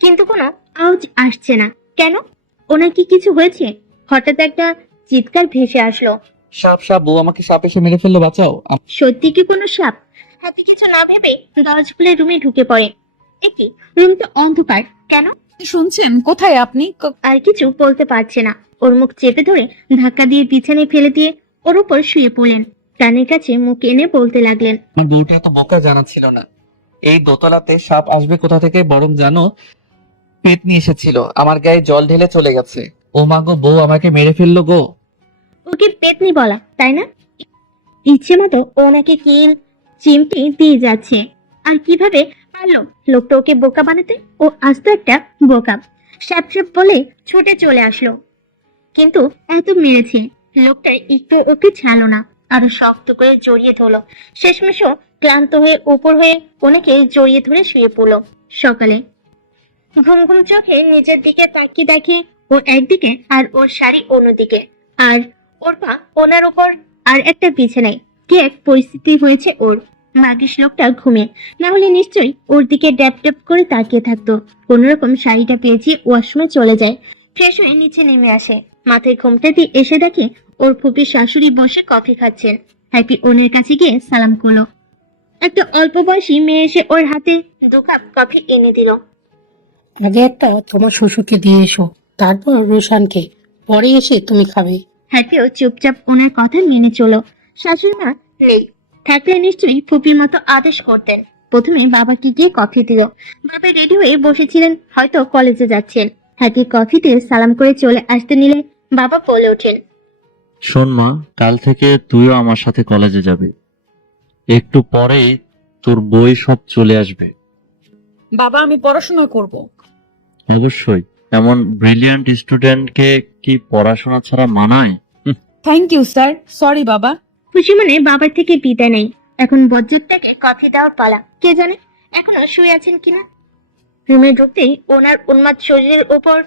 কিন্তু কোনো আওয়াজ আসছে না। কেন? ওনার কি কিছু হয়েছে? হঠাৎ একটা চিৎকার ভেসে আসলো। সাপ সাপ, বউ আমাকে সাপ এসে মেরে ফেললো, বাঁচাও। সত্যি কি কোনো সাপ? হ্যাপি কিছু না ভেবে দরজা খুলে রুমে ঢুকে পড়ে। একই রুম তো অন্ধকার। কেন? শুনছেন? কোথায় আপনি? আর কিছু বলতে পারছে না। ওর মুখ চেপে ধরে ধাক্কা দিয়ে বিছানায় ফেলে দিয়ে ওর উপর শুয়ে পড়লেন। কানের কাছে মুখ এনে বলতে লাগলেন। আমার বউটা এত বোকা জানা ছিল না। এই দোতলাতে সাপ আসবে কোথা থেকে, বরং জানো পেতনি এসেছিল, আমার গায়ে জল ঢেলে চলে গেছে। ও মা গো, বউ আমাকে মেরে ফেললো গো। ওকে পেতনি বলা, তাই না? ইচ্ছে মতো ওনাকে কিল চিমটি দিয়ে যাচ্ছে। আর কিভাবে পারলো লোকটা ওকে বোকা বানাতে? ও আস্ত একটা বোকা। স্যাপ স্যাপ বলে ছুটে চলে আসলো। কিন্তু এত মেরেছে, লোকটা একটু ওকে ছাড়লো না, আরো শক্ত করে জড়িয়ে ধরলো। শেষমেশও ক্লান্ত হয়ে উপর হয়ে ওনাকে জড়িয়ে ধরে শুয়ে পড়লো। সকালে ঘুম ঘুম চোখে নিজের দিকে তাকিয়ে দেখে ও একদিকে আর ওর শাড়ি অন্যদিকে, আর ওর পা ওনার উপর আর একটা বিছানায়। কি এক পরিস্থিতি হয়েছে ওর। ভাগ্যিস লোকটা ঘুমে, না হলে নিশ্চয়ই ওর দিকে ড্যাপ ড্যাপ করে তাকিয়ে থাকতো। কোনোরকম শাড়িটা পেঁচিয়ে ওয়াশরুমে চলে যায়। ফ্রেশ হয়ে নিচে নেমে আসে। মাথায় ঘোমটা দিয়ে এসে দেখে ওর ফুপির শাশুড়ি বসে কফি খাচ্ছেন। হ্যাপি ওনের কাছে গিয়ে সালাম করলো। একটা অল্প বয়সী মেয়ে এসে ওর হাতে 2 কাপ কফি এনে দিল। আগে একটা তোমার শ্বশুরকে দিয়ে এসো, তারপর রোশানকে, পরে এসে তুমি খাবে। হ্যাপিও চুপচাপ ওনার কথা মেনে চলো। শাশুড়ি মা নেই, থাকলে নিশ্চয়ই ফুপির মতো আদেশ করতেন। প্রথমে বাবাকে গিয়ে কফি দিল। বাবা রেডি হয়ে বসেছিলেন, হয়তো কলেজে যাচ্ছেন। হ্যাপি কফিতে সালাম করে চলে আসতে নিলে বাবা বলে ওঠেন। শোন মা, কাল থেকে তুইও আমার সাথে কলেজে যাবি। একটু পরেই তোর বই সব চলে আসবে। বাবা আমি পড়াশোনা করব। অবশ্যই, এমন ব্রিলিয়ান্ট স্টুডেন্টকে কি পড়াশোনা ছাড়া মানায়? থ্যাংক ইউ স্যার, সরি বাবা। খুশি মনে বাবার থেকে বিদায় নেই। এখন বজ্জারটাকে কফি দেওয়ার পালা। কে জানে এখনো শুয়ে আছেন কিনা। রুমে ঢুকতেই ওনার উন্মাদ শরীরের উপর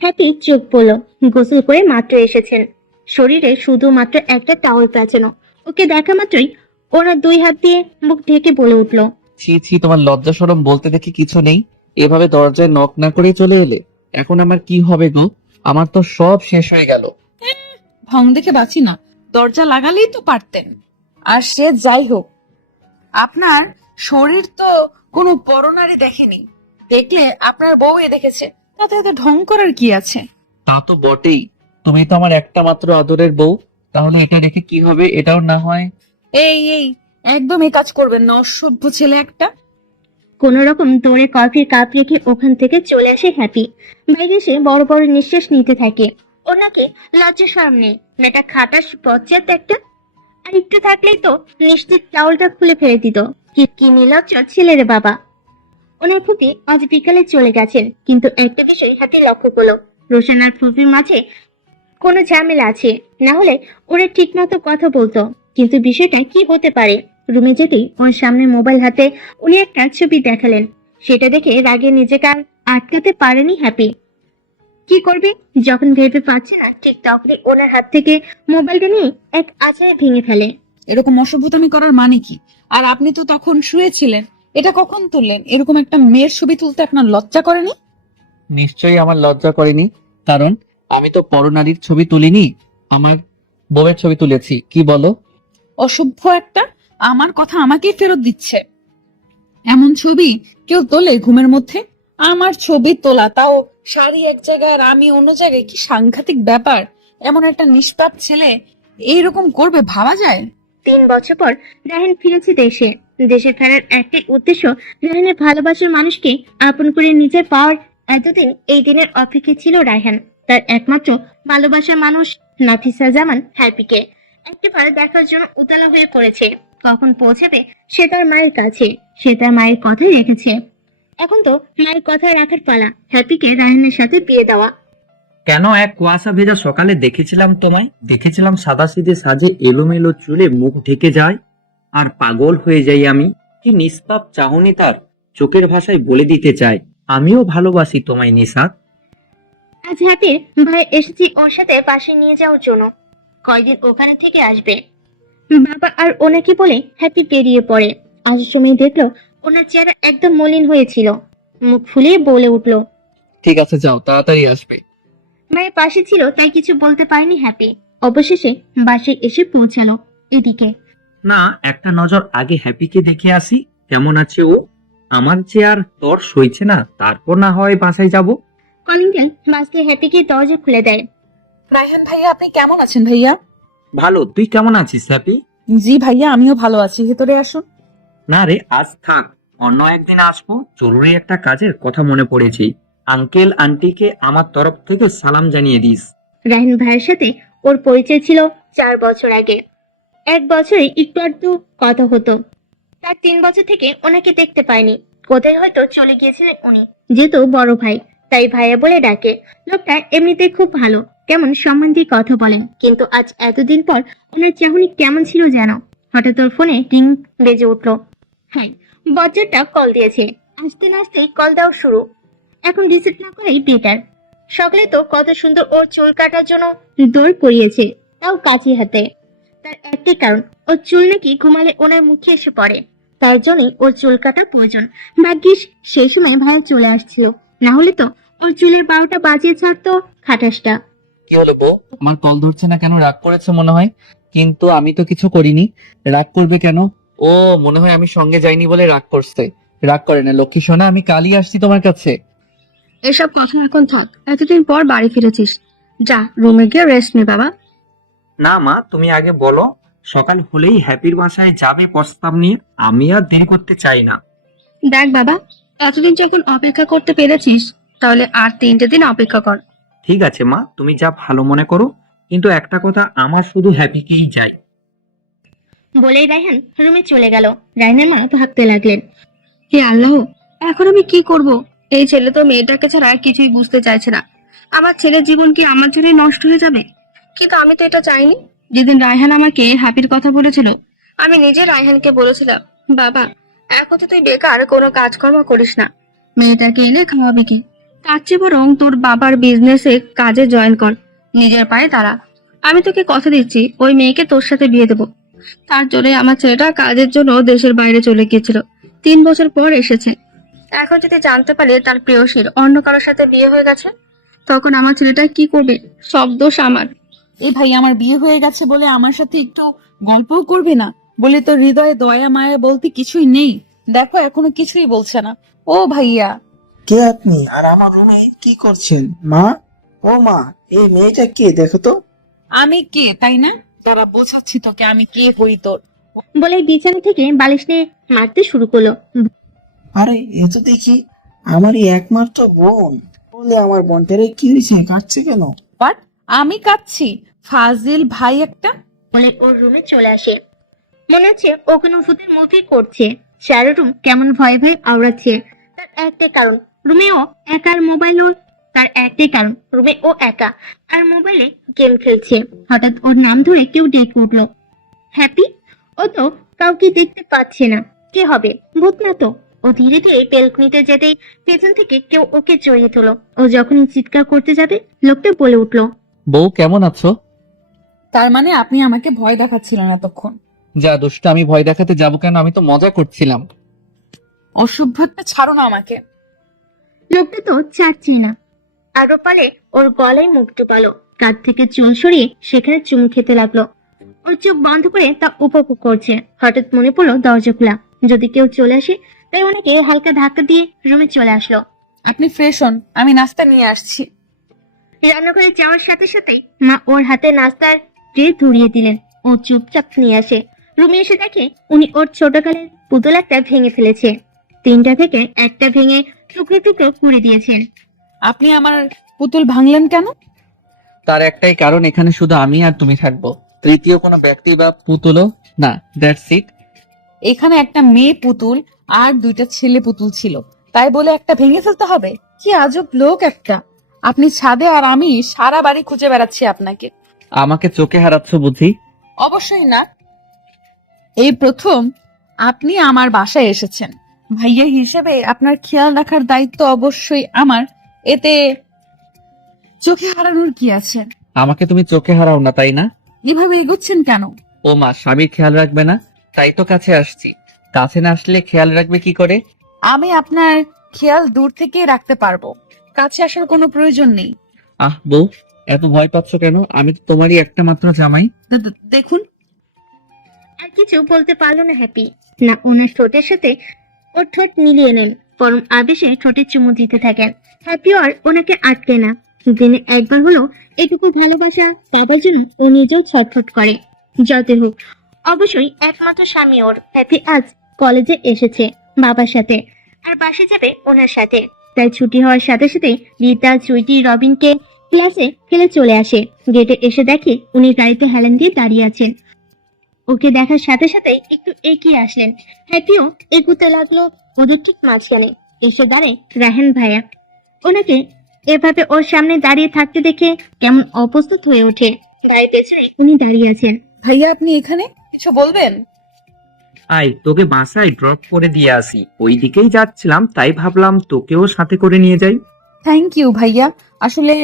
হ্যাপি চোখ পড়ল। গোসল করে মাত্র এসেছেন, শরীরে শুধুমাত্র একটা টাওয়াল পেঁচানো। ওকে দেখা মাত্রই ওনার 2 হাত দিয়ে মুখ ঢেকে বলে উঠল। ছি ছি, তোমার লজ্জা শরম বলতে দেখি কিছু নেই। এভাবে দরজায় নক না করেই চলে এলে। এখন আমার কি হবে গো? আমার তো সব শেষ হয়ে গেল। ঢং দেখে বাঁচি না, দরজা লাগালেই তো পারতেন। আর সে যাই হোক, আপনার শরীর তো কোনো পরনারী দেখেনি, দেখলে আপনার বউ দেখেছে, তাতে এত ঢং করার কি আছে? তা তো বটেই, তুমি তো আমার একটা মাত্র আদরের বউ, তাহলে এটা রেখে কি হবে? এটাও না হয়। এই একদম এই কাজ করবেন না, অসভ্য ছেলে একটা। কোন রকম দৌড়ে কফির কাপ রেখে ওখান থেকে চলে আসে হ্যাপি। বাইরে এসে বড় বড় নিঃশ্বাস নিতে থাকে। ওনাকে লজ্জা শরম নেই, মেয়েটা খাটাস পশ্চাৎ একটা। আর একটু থাকলেই তো নিশ্চিত চাউলটা খুলে ফেলে দিত। কি নির্লজ্জ ছেলে রে বাবা। ওনার ফুপি আজ বিকালে চলে গেছেন, কিন্তু একটা বিষয় হ্যাপি লক্ষ্য করলো, রোশন আর ফুপির মাঝে কোনো ঝামেলা আছে, না হলে ওরা ঠিক মতো কথা বলতো। কিন্তু বিষয়টা কি হতে পারে? রুমে যেতেই ওর সামনে মোবাইল হাতে উনি একটা ছবি দেখালেন। সেটা দেখে রাগে নিজেকে আর আটকাতে পারেনি হ্যাপি। কি করবে যখন ভেবে পাচ্ছে না, ঠিক তখনই ওনার হাত থেকে মোবাইলটা নিয়ে এক আছাড়ে ভেঙে ফেলে। এরকম অসভ্যতামি করার মানে কি? আর আপনি তো তখন শুয়েছিলেন, এটা কখন তুললেন? এরকম একটা মেয়ের ছবি তুলতে আপনার লজ্জা করেনি? নিশ্চয়ই আমার লজ্জা করেনি, কারণ আমি তো পরনারীর ছবি তুলিনি, আমার বউয়ের ছবি তুলেছি। কি বলো? অসভ্য একটা! আমার কথা আমাকেই ফেরত দিচ্ছে। এমন ছবি কেউ তোলে ঘুমের মধ্যে? আমার ছবি তোলা, তাও শাড়ি এক জায়গায় আর আমি অন্য জায়গায়, কি সাংঘাতিক ব্যাপার! এমন একটা নিষ্পাপ ছেলে এইরকম করবে ভাবা যায়? 3 বছর পর রায়হান ফিরেছে দেশে। দেশে ফেরার একটাই উদ্দেশ্য, রায়হানের ভালোবাসার মানুষকে আপন করে নিজে পাওয়ার। এতদিন এই দিনের অপেক্ষা ছিল রায়হান, তার একমাত্র ভালোবাসার মানুষ নাফিসা জামান হ্যাপিকে একটিবার দেখার জন্য উতলা হয়ে পড়েছে। কখন পৌঁছাবে সে তার মায়ের কাছে? সে তার মায়ের কথাই রেখেছে। এখন তো মায়ের কথা রাখার পালা হ্যাপিকে রায়হানের সাথে বিয়ে দেওয়া। কেন এক কুয়াশা ভেজা সকালে দেখেছিলাম সাদাসিধে সাজে এলোমেলো চুলে মুখ ঢেকে যায়, আর পাগল হয়ে যাই আমি। কি নিষ্পাপ চাহনি তার, চোখের ভাষায় বলে দিতে চায়, আমিও ভালোবাসি তোমায় নিশাত। আজ হ্যাপির ভাই এসেছি ওর সাথে পাশে নিয়ে যাওয়ার জন্য। কয়দিন ওখানে থেকে আসবে। বাবা আর ওনাকে বলে হ্যাপি বেরিয়ে পড়ে। আসার সময় দেখলো ওনার চেহারা একদম মলিন হয়েছিল। মুখ ফুলিয়ে বলে উঠলো, ঠিক আছে, যাও, তাড়াতাড়ি আসবে। মায়ের পাশে ছিল তাই কিছু বলতে পারেনি হ্যাপি। অবশেষে বাসায় এসে পৌঁছালো। এদিকে না, একটা নজর আগে হ্যাপিকে দেখে আসি, কেমন আছে ও। আমার যে আর তোর সইছে না, তারপর না হয় বাসায় যাব। কলিং বেল বাজতে হ্যাপিকে দরজা খুলে দেয়। রায়হান ভাইয়া, আপনি কেমন আছেন ভাইয়া? ভালো, তুই কেমন আছিস হ্যাপি? জি ভাইয়া, আমিও ভালো আছি, ভেতরে আসুন। না রে, আজ থাক, অন্য একদিন আসবো। জরুরি একটা কাজের কথা মনে পড়েছে। আঙ্কেল আন্টিকে আমার তরফ থেকে সালাম জানিয়ে দিস। রায়হান ভাইয়ের সাথে ওর পরিচয় ছিল 4 বছর আগে। 1 বছরে একটু আধটু কথা হতো। তার 3 বছর থেকে ওনাকে দেখতে পায়নি। কোথায় হয়তো চলে গিয়েছিলেন উনি। যেহেতু বড় ভাই, তাই ভাইয়া বলে ডাকে। লোকটা এমনিতে খুব ভালো, কেমন সম্মান দিয়ে কথা বলেন। কিন্তু আজ এতদিন পর ওনার চাহনি কেমন ছিল যেন। হঠাৎ ওর ফোনে টিং বেজে উঠলো। হ্যাঁ, বজ্জারটা কল দিয়েছে। আসতে না আসতেই কল দেওয়া শুরু। এখন রিসিভ না করেই বেটার। সকালে তো কত সুন্দর ওর চুল কাটার জন্য দৌড় করিয়েছে, তাও কাঁচি হাতে। তার একটাই কারণ, ওর চুল নাকি ঘুমালে ওনার মুখে এসে পড়ে। তার জন্যই ওর চুল কাটা প্রয়োজন। ভাগ্যিস সেই সময় ভাইয়া চলে আসছিল, না হলে তো ওর চুলের 12টা বাজিয়ে ছাড়তো খাটাসটা। কি হলো বউ, আমার কল ধরছে না কেন? রাগ করেছে মনে হয়। কিন্তু আমি তো কিছু করিনি। রাগ করবে কেন? ও মনে হয় আমি সঙ্গে যাইনি বলে রাগ করছে। রাগ করে না লক্ষ্মী সোনা, আমি কালই আসছি তোমার কাছে। এসব কথা এখন থাক, এতদিন পর বাড়ি ফিরেছিস, যা রুমে গিয়ে রেস্ট নে বাবা। না মা, তুমি আগে বলো। সকাল হলেই হ্যাপির বাসায় যাবে প্রস্তাব নিয়ে, আমি আর দেরি করতে চাই না। দেখ বাবা, এতদিন যখন অপেক্ষা করতে পেরেছিস, তাহলে আর 3টে দিন অপেক্ষা কর। ঠিক আছে মা, তুমি যা ভালো মনে করো, কিন্তু একটা কথা, আমার শুধু হ্যাপিকেই চাই। বলেই রায়হান রুমে চলে গেল। রায়হানের মা ভাবতে লাগলেন, হে আল্লাহ, এখন আমি কি করব? এই ছেলে তো মেয়েটাকে ছাড়া কিছুই বুঝতে চাইছে না। আমার ছেলের জীবন কি আমার জন্য নষ্ট হয়ে যাবে? কিন্তু আমি তো এটা চাইনি। যেদিন রায়হান আমাকে হ্যাপির কথা বলেছিল, আমি নিজে রায়হানকে বলেছিলাম, বাবা, এখন তো তুই বেকার কোনো কাজকর্ম করিস না, মেয়েটাকে এনে খাওয়াবি কি? তার চেয়ে বরং তোর বাবার বিজনেসে কাজে জয়েন কর, নিজের পায়ে দাঁড়া। আমি তোকে কথা দিচ্ছি, ওই মেয়েকে তোর সাথে বিয়ে দেবো। তার জন্য আমার ছেলেটা কাজের জন্য দেশের বাইরে চলে গিয়েছিল, 3 বছর পর এসেছে। এখন যদি জানতে পারে তার প্রেয়সীর অন্য কারোর সাথে বিয়ে হয়ে গেছে, তখন আমার ছেলেটা কি করবে? সব দোষ আমার। এই ভাই, আমার বিয়ে হয়ে গেছে বলে আমার সাথে একটু গল্পও করবে না? বলে তো হৃদয়ে দয়া মায়া বলতে কিছুই নেই। দেখো, এখনো কিছুই বলছে না। ও ভাইয়া, কে আপনি আর আমার রুমে কি করছেন? মা, ও মা, এই মেয়েটা কে দেখো তো। আমি কে তাই না? তারা বোঝাচ্ছি তোকে আমি কে হই তোর। বলে বিছানা থেকে বালিশ নিয়ে মারতে শুরু করলো। আরে এ তো দেখি আমারই একমাত্র বোন। বলে আমার বোনটারে কি হয়েছে, কাটছে কেন? বাট আমি কাঁদছি? ফাজিল ভাই একটা! বলে ওর রুমে চলে আসে। মনে হচ্ছে ও কোনো ভূতের মুভি করছে। সারা রুম কেমন ভয় ভয় আওড়াচ্ছে। তার একটাই কারণ, রুমে ও একার মোবাইল ওর তার একটাই কারণ, রুমে ও একা আর মোবাইলে গেম খেলছে। হঠাৎ ওর নাম ধরে কেউ ডেকে উঠলো, হ্যাপি। ও তো কাউকে দেখতে পাচ্ছে না, কে হবে? ভূত না তো। ও ধীরে ধীরে বেলকনিতে যেতেই পেছন থেকে কেউ ওকে জড়িয়ে তোলো। ও যখনই চিৎকার করতে যাবে, লোকটা বলে উঠলো, বউ কেমন আছো? তার মানে আপনি আমাকে ভয় দেখাচ্ছিলেন এতক্ষণ? যা দুষ্ট, আমি ভয় দেখাতে যাবো কেন? আমি তো মজা করছিলাম। অসভ্যতা ছাড়ো না আমাকে। লোকটা তো চাচ্ছে না। আরো পালে ওর গলায় মুখ ডুবালো, কাঁধ থেকে চুল সরিয়ে সেখানে চুমু খেতে লাগলো। ওর চোখ বন্ধ করে তা উপভোগ করছে। হঠাৎ মনে পড়লো দরজা খোলা, যদি কেউ চলে আসে। তাই অনেকে হালকা ধাক্কা দিয়ে রুমে চলে আসলো। আপনি ফ্রেশ হন, আমি নাস্তা নিয়ে আসছি। রান্নাঘরে যাওয়ার সাথে সাথেই মা ওর হাতে নাস্তার ট্রে ধরিয়ে দিলেন। ও চুপচাপ নিয়ে আসে। রুমে এসে দেখে উনি ওর ছোটকালের পুতুল একটা ভেঙে ফেলেছে। 3টা থেকে একটা ভেঙে টুকরো টুকরো করে দিয়েছেন। আপনি আমার পুতুল ভাঙলেন কেন? তার একটাই কারণ, এখানে শুধু আমি আর তুমি থাকবো, তৃতীয় কোনো ব্যক্তি বা পুতুলও না। That's it. এখানে একটা মেয়ে পুতুল আর 2টা ছেলে পুতুল ছিল, তাই বলে একটা ভেঙে ফেলতে হবে? কি আজব লোক একটা। আপনি ছাদে আর আমি সারা বাড়ি খুঁজে বেড়াচ্ছি আপনাকে। আমাকে চোখে হারাচ্ছ বুঝি? অবশ্যই না, এই প্রথম আপনি আমার বাসায় এসেছেন। ভাইয়া হিসেবে আপনার খেয়াল রাখার দায়িত্ব অবশ্যই আমার। এতে চোখে হারানোর কি আছে? আমাকে তুমি চোখে হারাও না, তাই না? এভাবে এগোচ্ছেন কেন? ও মা, স্বামীর খেয়াল রাখবে না? তাই তো কাছে আসছি। কাছে না আসলে খেয়াল রাখবে কি করে? আমি আপনার খেয়াল দূর থেকে রাখতে পারবো, কাছে আসার কোনো প্রয়োজন নেই। আহ বউ, এত ভয় পাচ্ছ কেন? আমি তো তোমারই একটা মাত্র জামাই। দেখুন। আর কিছু বলতে পারলো না হ্যাপি। না ওনার ঠোঁটের সাথে ওর ঠোঁট মিলিয়ে নেন, পরম আবেশে ঠোঁটে চুমু দিতে থাকেন। হ্যাপি আর ওনাকে আটকে না। দিনে একবার হলো এটুকু ভালোবাসা পাবার জন্য ও নিজেও ছটফট করে। যতই হোক, অবশ্যই একমাত্র স্বামী ওর। হ্যাপি আজ কলেজে এসেছে বাবার সাথে, আর বাসে যাবে ওনার সাথে। তাই ছুটি হওয়ার সাথে সাথে রীতা, চুইটি, রবিনকে ক্লাসে ফেলে চলে আসে। গেটে এসে দেখে উনি গাড়িতে হেলান দিয়ে দাঁড়িয়ে আছেন। ওকে দেখার সাথে সাথে একটু এগিয়ে আসলেন। হ্যাপিও এগুতে লাগলো ওদের ঠিক মাঝখানে। এসে দাঁড়ায় রায়হান ভাইয়া। ওনাকে এভাবে ওর সামনে দাঁড়িয়ে থাকতে দেখে কেমন অপ্রস্তুত হয়ে ওঠে। গাড়ি পেছনে উনি দাঁড়িয়ে আছেন। ভাইয়া আপনি এখানে, কিছু বলবেন? আয়, তোকে বাসায় ড্রপ করে দিয়ে আসি। ওই দিকেই যাচ্ছিলাম, তাই ভাবলাম তোকেও সাথে করে নিয়ে যাই। থ্যাংক ইউ ভাইয়া। আসলে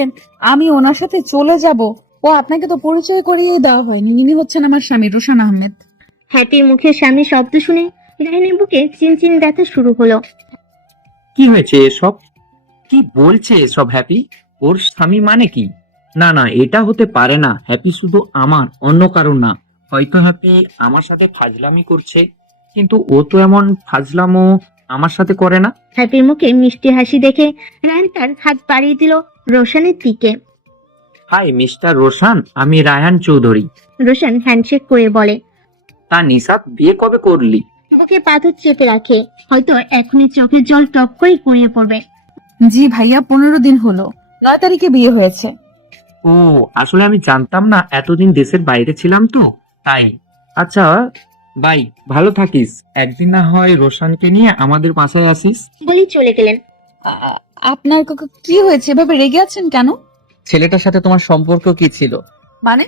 আমি ওনার সাথে চলে যাব। ও আপনাকে তো পরিচয় করিয়ে দেওয়া হয়নি। ইনি হচ্ছেন আমার স্বামী রোশন আহমেদ। হ্যাপির মুখের সামনে শব্দ শুনে রায়হানের বুকে চিনচিন ব্যথা শুরু হলো। কি হয়েছে এসব? কি বলছে এসব হ্যাপি? ওর স্বামী মানে কি? না না, এটা হতে পারে না। হ্যাপি শুধু আমার, অন্য কারণ না। হয়তো হ্যাপি আমার সাথে ফাজলামি করছে, কিন্তু ও তো এমন ফাজলামো আমার সাথে করে না। হ্যাপির মুখে মিষ্টি হাসি দেখে রায়হান তার হাত বাড়িয়ে দিল রোশনের দিকে। হাই মিস্টার রোশান, আমি রায়হান চৌধুরী। রোশন হ্যান্ডশেক করে বলে। তা নিশাত, বিয়ে কবে করলি? বুকে পাথর চেপে রাখে, হয়তো এখনই চোখের জল টপ করে গড়িয়ে পড়বে। জি ভাইয়া, 15 দিন হলো, 9 তারিখে বিয়ে হয়েছে। ও, আসলে আমি জানতাম না, এতদিন দেশের বাইরে ছিলাম তো তাই। আচ্ছা বাই, ভালো থাকিস। একদিন না হয় রোশানকে নিয়ে আমাদের বাসায় আসিস। বলেই চলে গেলেন। আপনার কি হয়েছে? এভাবে রেগে আছেন কেন? ছেলেটার সাথে তোমার সম্পর্ক কি ছিল? মানে?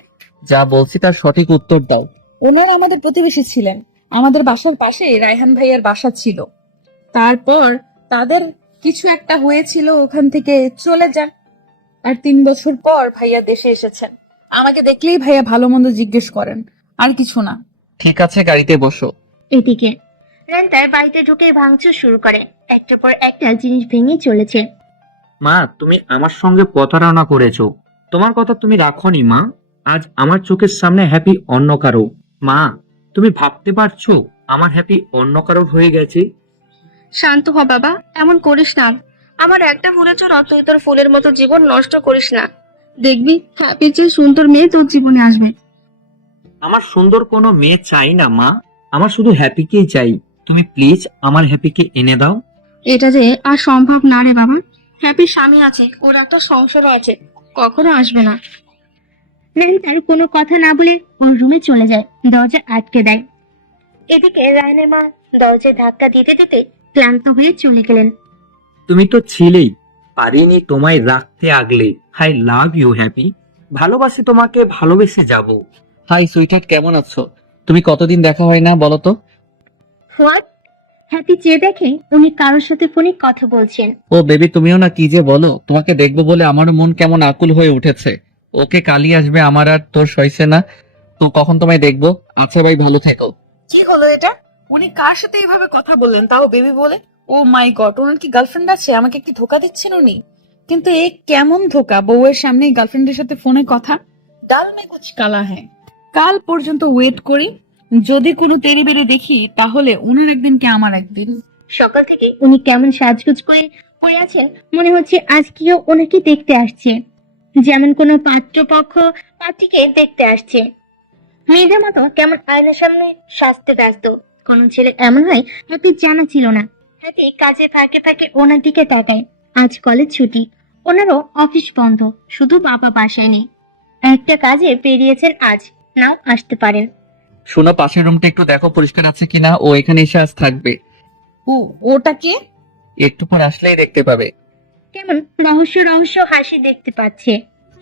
যা বলছি তার সঠিক উত্তর দাও। ওনারা আমাদের প্রতিবেশী ছিলেন। আমাদের বাসার পাশে রায়হান ভাইয়ার বাসা ছিল। তারপর তাদের কিছু একটা হয়েছিল, ওখান থেকে চলে যান। আর 3 বছর পর ভাইয়া দেশে এসেছেন। আমাকে দেখলেই ভাইয়া ভালো মন্দ জিজ্ঞেস করেন, আর কিছু না। ঠিক আছে, গাড়িতে বসো। এদিকে রায়হান তার বাড়িতে ঢুকে ভাঙচুর শুরু করে। একটার পর একটা জিনিস ভেঙে চলেছে। মা, তুমি আমার সঙ্গে প্রতারণা করেছো। তোমার কথা তুমি রাখোনি মা। আজ আমার চোখের সামনে হ্যাপি অন্য কারো। মা, তুমি ভাবতে পারছো আমার হ্যাপি অন্য কারোর হয়ে গেছে? শান্ত হ বাবা, এমন করিস না। আমার একটা ভুলের জন্য তুই তোর ফুলের মতো জীবন নষ্ট করিস না। দেখবি হ্যাপির চেয়ে সুন্দর মেয়ে তোর জীবনে আসবে। আমার সুন্দর কোনো মেয়ে চাই না মা, আমার শুধু হ্যাপিকেই চাই। তুমি প্লিজ আমার হ্যাপিকে এনে দাও। এটা যে আর সম্ভব না রে বাবা। হ্যাপির স্বামী আছে, ওর একটা সংসারও আছে, কখনো আসবে না। রায়হান তার কোনো কথা না বলে ওর রুমে চলে যায়, দরজা আটকে দেয়। এদিকে রায়হানের মা দরজায় ধাক্কা দিতে দিতে ক্লান্ত হয়ে চলে গেলেন। তুমি তো ছিলেই, পারিনি তোমায় রাখতে আগলে। আই লাভ ইউ হ্যাপি, ভালোবাসি তোমাকে, ভালোবেসে যাব। হাই সুইটহার্ট, কেমন আছো? তুমি কতদিন দেখা হয় না বলো তো? হোয়াট? হ্যাপি চেয়ে দেখে উনি কারোর সাথে ফোনে কথা বলছেন। ও বেবি, তুমিও না কি যে বলো। তোমাকে দেখবো বলে আমারও মন কেমন আকুল হয়ে উঠেছে। ওকে, কালই আসবে, আমার আর তোর সইছে না। তো কখন তোমায় দেখবো? আচ্ছা ভাই, ভালো থেকো। কি হলো এটা? উনি কার সাথে এইভাবে কথা বললেন, তাও বেবি বলে? ও মাই গড, ওনার কি গার্লফ্রেন্ড আছে? আমাকে কি ধোকা দিচ্ছেন উনি? কিন্তু এ কেমন ধোকা, বউয়ের সামনে গার্লফ্রেন্ডের সাথে ফোনে কথা? ডাল মে কুছ কালা হ্যায়। কাল পর্যন্ত ওয়েট করি, যদি কোনো তেরি বেড়ে দেখি তাহলে উনার একদিন কি আমার একদিন। সকাল থেকে উনি কেমন সাজগুজ করে পড়ে আছেন, মনে হচ্ছে আজ কেউ ওনাকে দেখতে আসছে, যেমন কোনো পাত্রপক্ষ পাত্রীকে দেখতে আসছে। মেয়েদের মতো কেমন আয়নার সামনে সাজতে ব্যস্ত। কোন ছেলে এমন হয় হ্যাপি জানা ছিল না। হ্যাপি কাজে ফাঁকে ফাঁকে ওনার দিকে তাকায়। আজ কলেজ ছুটি, ওনারও অফিস বন্ধ, শুধু বাবা বাসায় নেই। একটা কাজে বেরিয়েছেন আজ, নাও আসতে পারেন। শোনো, পাশের রুমটা একটু দেখো পরিষ্কার আছে কিনা। ও এখানে এসে আজ থাকবে। ও, ওটা কে? একটু পর আসলেই দেখতে পাবে। কেমন রহস্য রহস্য হাসি দেখতে পাচ্ছে।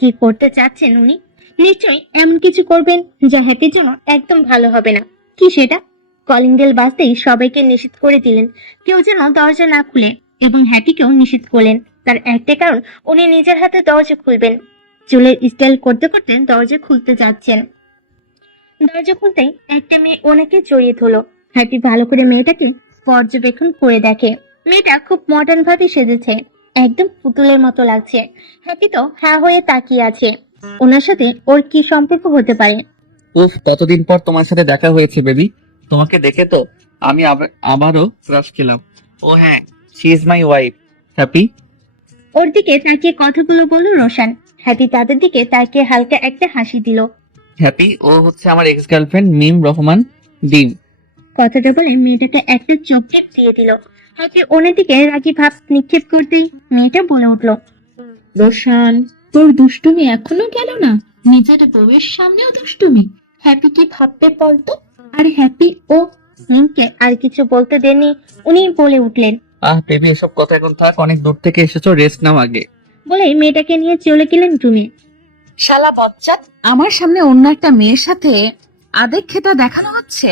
কি করতে চাচ্ছেন উনি? নিশ্চয়ই এমন কিছু করবেন যা হ্যাপির জন্য একদম ভালো হবে না। কি সেটা? কলিং বেল বাজতেই সবাইকে নিষেধ করে দিলেন কেউ যেন দরজা না খুলে, এবং হ্যাপিকেও নিষেধ করলেন। তার একটা কারণ, উনি নিজের হাতে দরজা খুলবেন। চুলের স্টাইল করতে করতে দরজা খুলতে যাচ্ছেন। দরজা খুলতেই একটা মেয়ে ওনাকে জড়িয়ে ধরলো। হ্যাপি ভালো করে মেয়েটাকে পর্যবেক্ষণ করে দেখে। মেয়েটা খুব মডার্ন ভাবে সেজেছে, একদম পুতুলের মতো লাগছে। হ্যাপি তো হ্যাঁ হয়ে তাকিয়ে আছে। ওনার সাথে ওর কি সম্পর্ক হতে পারে? উফ, কতদিন পর তোমার সাথে দেখা হয়েছে বেবি। তোমাকে দেখে তো আমি আবারও ক্রাশ খেলাম। ও হ্যাঁ, she is my wife. Happy. ওর দিকে তাকিয়ে কথাগুলো বলল রোশান। হ্যাপি তাদের দিকে তাকিয়ে হালকা একটা হাসি দিল। হ্যাপি, ও হচ্ছে আমার এক্স গার্লফ্রেন্ড মিম রহমান ডিম। কথাটা বলে মেয়েটাকে একটা চকলেট দিয়ে দিল। হ্যাপি ওনার দিকে রাগী ভাব নিক্ষেপ করতেই মেয়েটা বলে উঠলো, রোশান, তোর দুষ্টুমি এখনো গেল না? নিজের বউয়ের সামনেও দুষ্টুমি। হ্যাপি কি ভাববে বলতো? আর হ্যাপি ও মিমকে আর কিছু বলতে দেননি, উনি বলে উঠলেন। বেবি, এসব কথা এখন থাক, অনেক দূর থেকে এসেছো, রেস্ট নাও আগে। বলে মেয়েটাকে নিয়ে চলে গেলেন রুমে। শালা বজ্জাত, আমার সামনে অন্য একটা মেয়ের সাথে আদেক্ষেতা দেখানো হচ্ছে।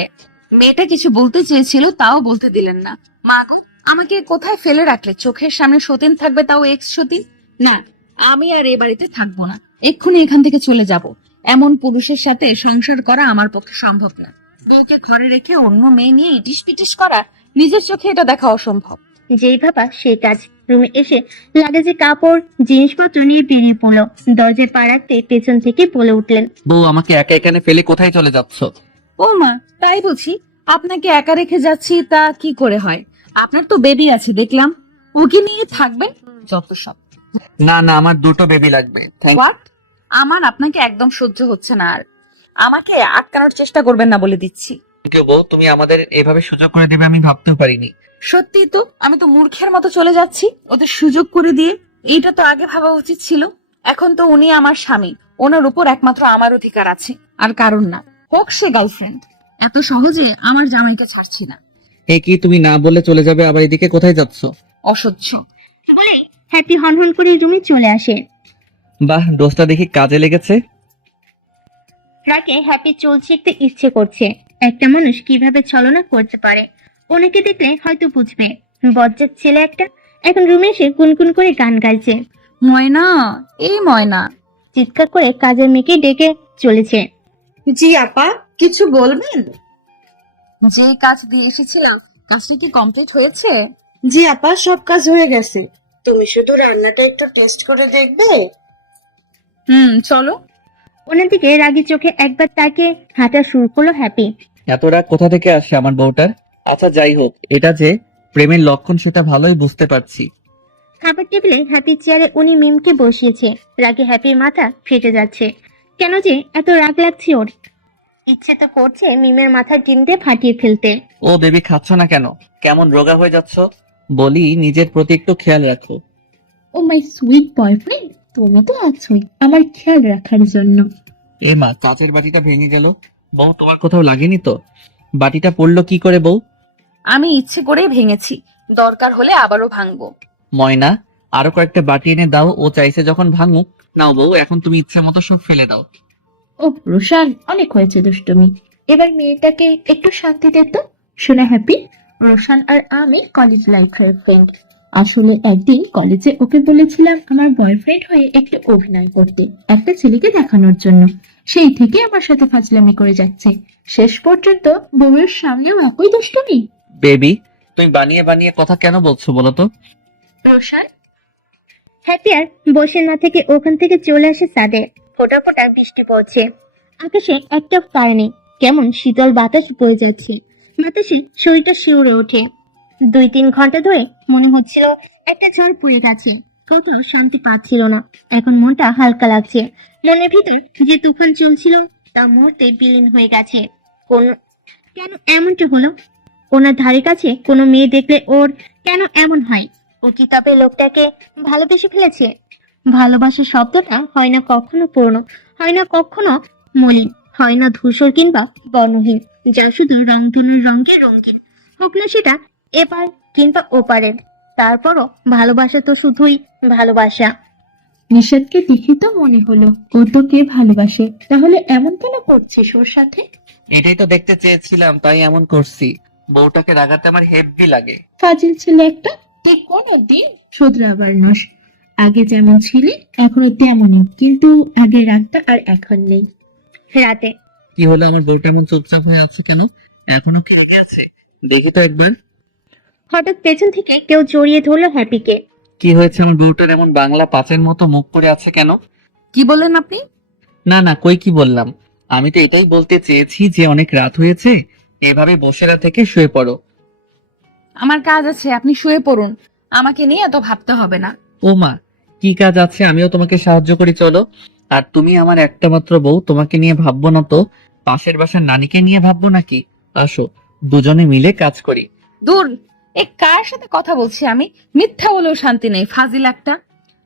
মেয়েটা কিছু বলতে চেয়েছিল, তাও বলতে দিলেন না। মা গো, আমাকে কোথায় ফেলে রাখলে? চোখের সামনে সতীন থাকবে, তাও এক্স সতীন? না, আমি আর এ বাড়িতে থাকবো না, এক্ষুনি এখান থেকে চলে যাব। এমন পুরুষের সাথে সংসার করা আমার পক্ষে সম্ভব না। বউকে ঘরে রেখে অন্য মেয়ে নিয়ে ইটিস পিটিস করা, নিজের চোখে এটা দেখা অসম্ভব। যেই ভাবা সেই কাজ। রুমে এসে লাগেজে কাপড় জিনিসপত্র নিয়ে বেরিয়ে পড়লো। দরজায় পা রাখতে পেছন থেকে বলে উঠলেন, বউ, আমাকে একা এখানে ফেলে কোথায় চলে যাচ্ছ? ও মা, তাই বুঝি? আপনাকে একা রেখে যাচ্ছি তা কি করে হয়? আপনার তো বেবি আছে দেখলাম, ওকে নিয়ে থাকবেন? যত সব। না না, আমার দুটো বেবি লাগবে। হোয়াট? আমার আপনাকে একদম সহ্য হচ্ছে না আর। আমাকে আটকানোর চেষ্টা করবেন না বলে দিচ্ছি। বউ, তুমি আমাদের এভাবে সুযোগ করে দেবে আমি ভাবতেও পারিনি। সত্যি তো, আমি তো মূর্খের মতো চলে যাচ্ছি ওদের সুযোগ করে দিয়ে। এইটা তো আগে ভাবা উচিত ছিল। এখন তো উনি আমার স্বামী, ওনার উপর একমাত্র আমার অধিকার আছে, আর কারণ না। হোক সে গার্লফ্রেন্ড, এত সহজে আমার জামাইকে ছাড়ছি না। এ কি, তুমি না বলে চলে যাবে, আবার এদিকে কোথায় যাচ্ছ? অসহ্য। বলে হ্যাপি হনহন করে রুমে চলে আসে। বাহ, দোস্তটা দেখি কাজে লেগেছে। রাগে হ্যাপি চুল ছিঁড়তে ইচ্ছে করছে। একটা মানুষ কিভাবে ছলনা করতে পারে, ওনাকে দেখলে হয়তো বুঝবে। বজ্জাত ছেলে একটা। এখন রুমে এসে গুনগুন করে গান গাইছে। ময়না, এই ময়না। চিৎকার করে কাজের মেয়েকে ডেকে চলেছে। জি আপা, কিছু বলবেন? যে কাজ দিয়ে এসেছিলাম, কাজটা কি কমপ্লিট হয়েছে? জি আপা, সব কাজ হয়ে গেছে। তুমি শুধু রান্নাটা একটু টেস্ট করে দেখবে। চলো। ওনার দিকে রাগী চোখে একবার তাকে হাঁটা শুরু করলো হ্যাপি। এত রাগ কোথা থেকে আসে আমার বউটার? আচ্ছা যাই হোক, এটা যে প্রেমের লক্ষণ সেটা ভালোই বুঝতে পারছি। খাবার টেবিলে হ্যাপি চেয়ারে উনি মিমকে বসিয়েছে। রাগে হ্যাপির মাথা ফেটে যাচ্ছে। কেন যে এত রাগ লাগছে ওর? ইচ্ছে তো করছে মিমের মাথার ডিম দিয়ে ফাটিয়ে ফেলতে। ও বেবি, খাচ্ছ না কেন? কেমন রোগা হয়ে যাচ্ছ? বলি, নিজের প্রতি একটু খেয়াল রাখো। ও মাই সুইট বয়ফ্রেন্ড, তুমি তো আছোই আমার খেয়াল রাখার জন্য। এ মা, কাচের বাটিটা ভেঙে গেল। বউ, তোমার কোথাও লাগেনি তো? বাটিটা পড়লো কি করে বউ? আমি ইচ্ছে করেই ভেঙেছি, দরকার হলে আবারও ভাঙবো। ময়না, আরো কয়েকটা বাটি এনে দাও, ও চাইছে যখন ভাঙুক। নাও বউ, এখন তুমি ইচ্ছে মতো সব ফেলে দাও। ও রোশান, অনেক হয়েছে দুষ্টুমি, এবার মেয়েটাকে একটু শান্তি দে তো। শোনা হ্যাপি, রোশান আর আমি কলেজ লাইফের ফ্রেন্ড। আসলে একদিন কলেজে ওকে বলেছিলাম আমার বয়ফ্রেন্ড হয়ে একটু অভিনয় করতে, একটা ছেলেকে দেখানোর জন্য। সেই থেকে আমার সাথে ফাজলামি করে যাচ্ছে, শেষ পর্যন্ত বউয়ের সামনেও একই দুষ্টুমি। বেবি, তুমি বানিয়ে বানিয়ে কথা কেন বলছো বলো তো? রোশান। হ্যাপি আর বসে না থেকে ওখান থেকে চলে আসে ছাদে। ফোঁটা ফোঁটা বৃষ্টি পড়ছে, আকাশে একটা তারা নেই, কেমন শীতল বাতাস বয়ে যাচ্ছে। বাতাসে শরীরটা শিউরে ওঠে। 2-3 ঘন্টা ধরে মনে হচ্ছিল একটা ঝড় পড়ে গেছে, কোথাও শান্তি পাচ্ছিল না। এখন মনটা হালকা লাগছে, মনের ভিতর যে তুফান চলছিল তা মুহূর্তে বিলীন হয়ে গেছে। কোন কেন এমনটা হলো? ওনার ধারে কাছে কোনো মেয়ে দেখলে ওর কেন এমন হয়? ও কি তবে লোকটাকে ভালোবেসে ফেলেছে? ভালোবাসার শব্দটা হয় না কখনো পুরনো, হয় না কখনো মলিন, হয় না ধূসর কিংবা বর্ণহীন, যা শুধু রংধনুর রঙে রঙিন। হোক না সেটা এপার কিংবা ওপারের, তারপরও ভালোবাসা তো শুধুই ভালোবাসা। নিষাদকে দেখে তো মনে হলো ও তোকে ভালোবাসে, তাহলে এমন কেন করছিস ওর সাথে? এটাই তো দেখতে চেয়েছিলাম, তাই এমন করছি। বউটাকে রাগাতে আমার হেব্বি লাগে। ফাজিল ছেলে একটা, তুই কোনোদিন শুধরাবার নস। আগে যেমন ছিলে এখনো তেমনই, কিন্তু আগের রাগটা আর এখন নেই। রাতে কি হলো, আমার বউটা এমন চুপচাপ হয়ে আছে কেন? এখনো কি রেগে আছে? দেখি তো একবার। হঠাৎ পেছন থেকে কেউ জড়িয়ে ধরলো হ্যাপিকে। কি হয়েছে, আমার বউটার এমন বাংলা পাঁচের মতো মুখ করে আছে কেন? কি বললেন আপনি? না না, কই কি বললাম? আমি তো এটাই বলতে চেয়েছি যে অনেক রাত হয়েছে, এভাবে বসে না থেকে শুয়ে পড়ো। আমার কাজ আছে, আপনি শুয়ে পড়ুন, আমাকে নিয়ে এত ভাবতে হবে না। ও মা, কি কাজ আছে? আমিও তোমাকে সাহায্য করি, চলো। আর তুমি আমার একটা মাত্র বউ, তোমাকে নিয়ে ভাববো না তো পাশের বাসার নানিকে নিয়ে ভাববো নাকি? আসো, দুজনে মিলে কাজ করি। দূর, এ কার সাথে কথা বলছি আমি? মিথ্যা বলেও শান্তি নেই, ফাজিল একটা।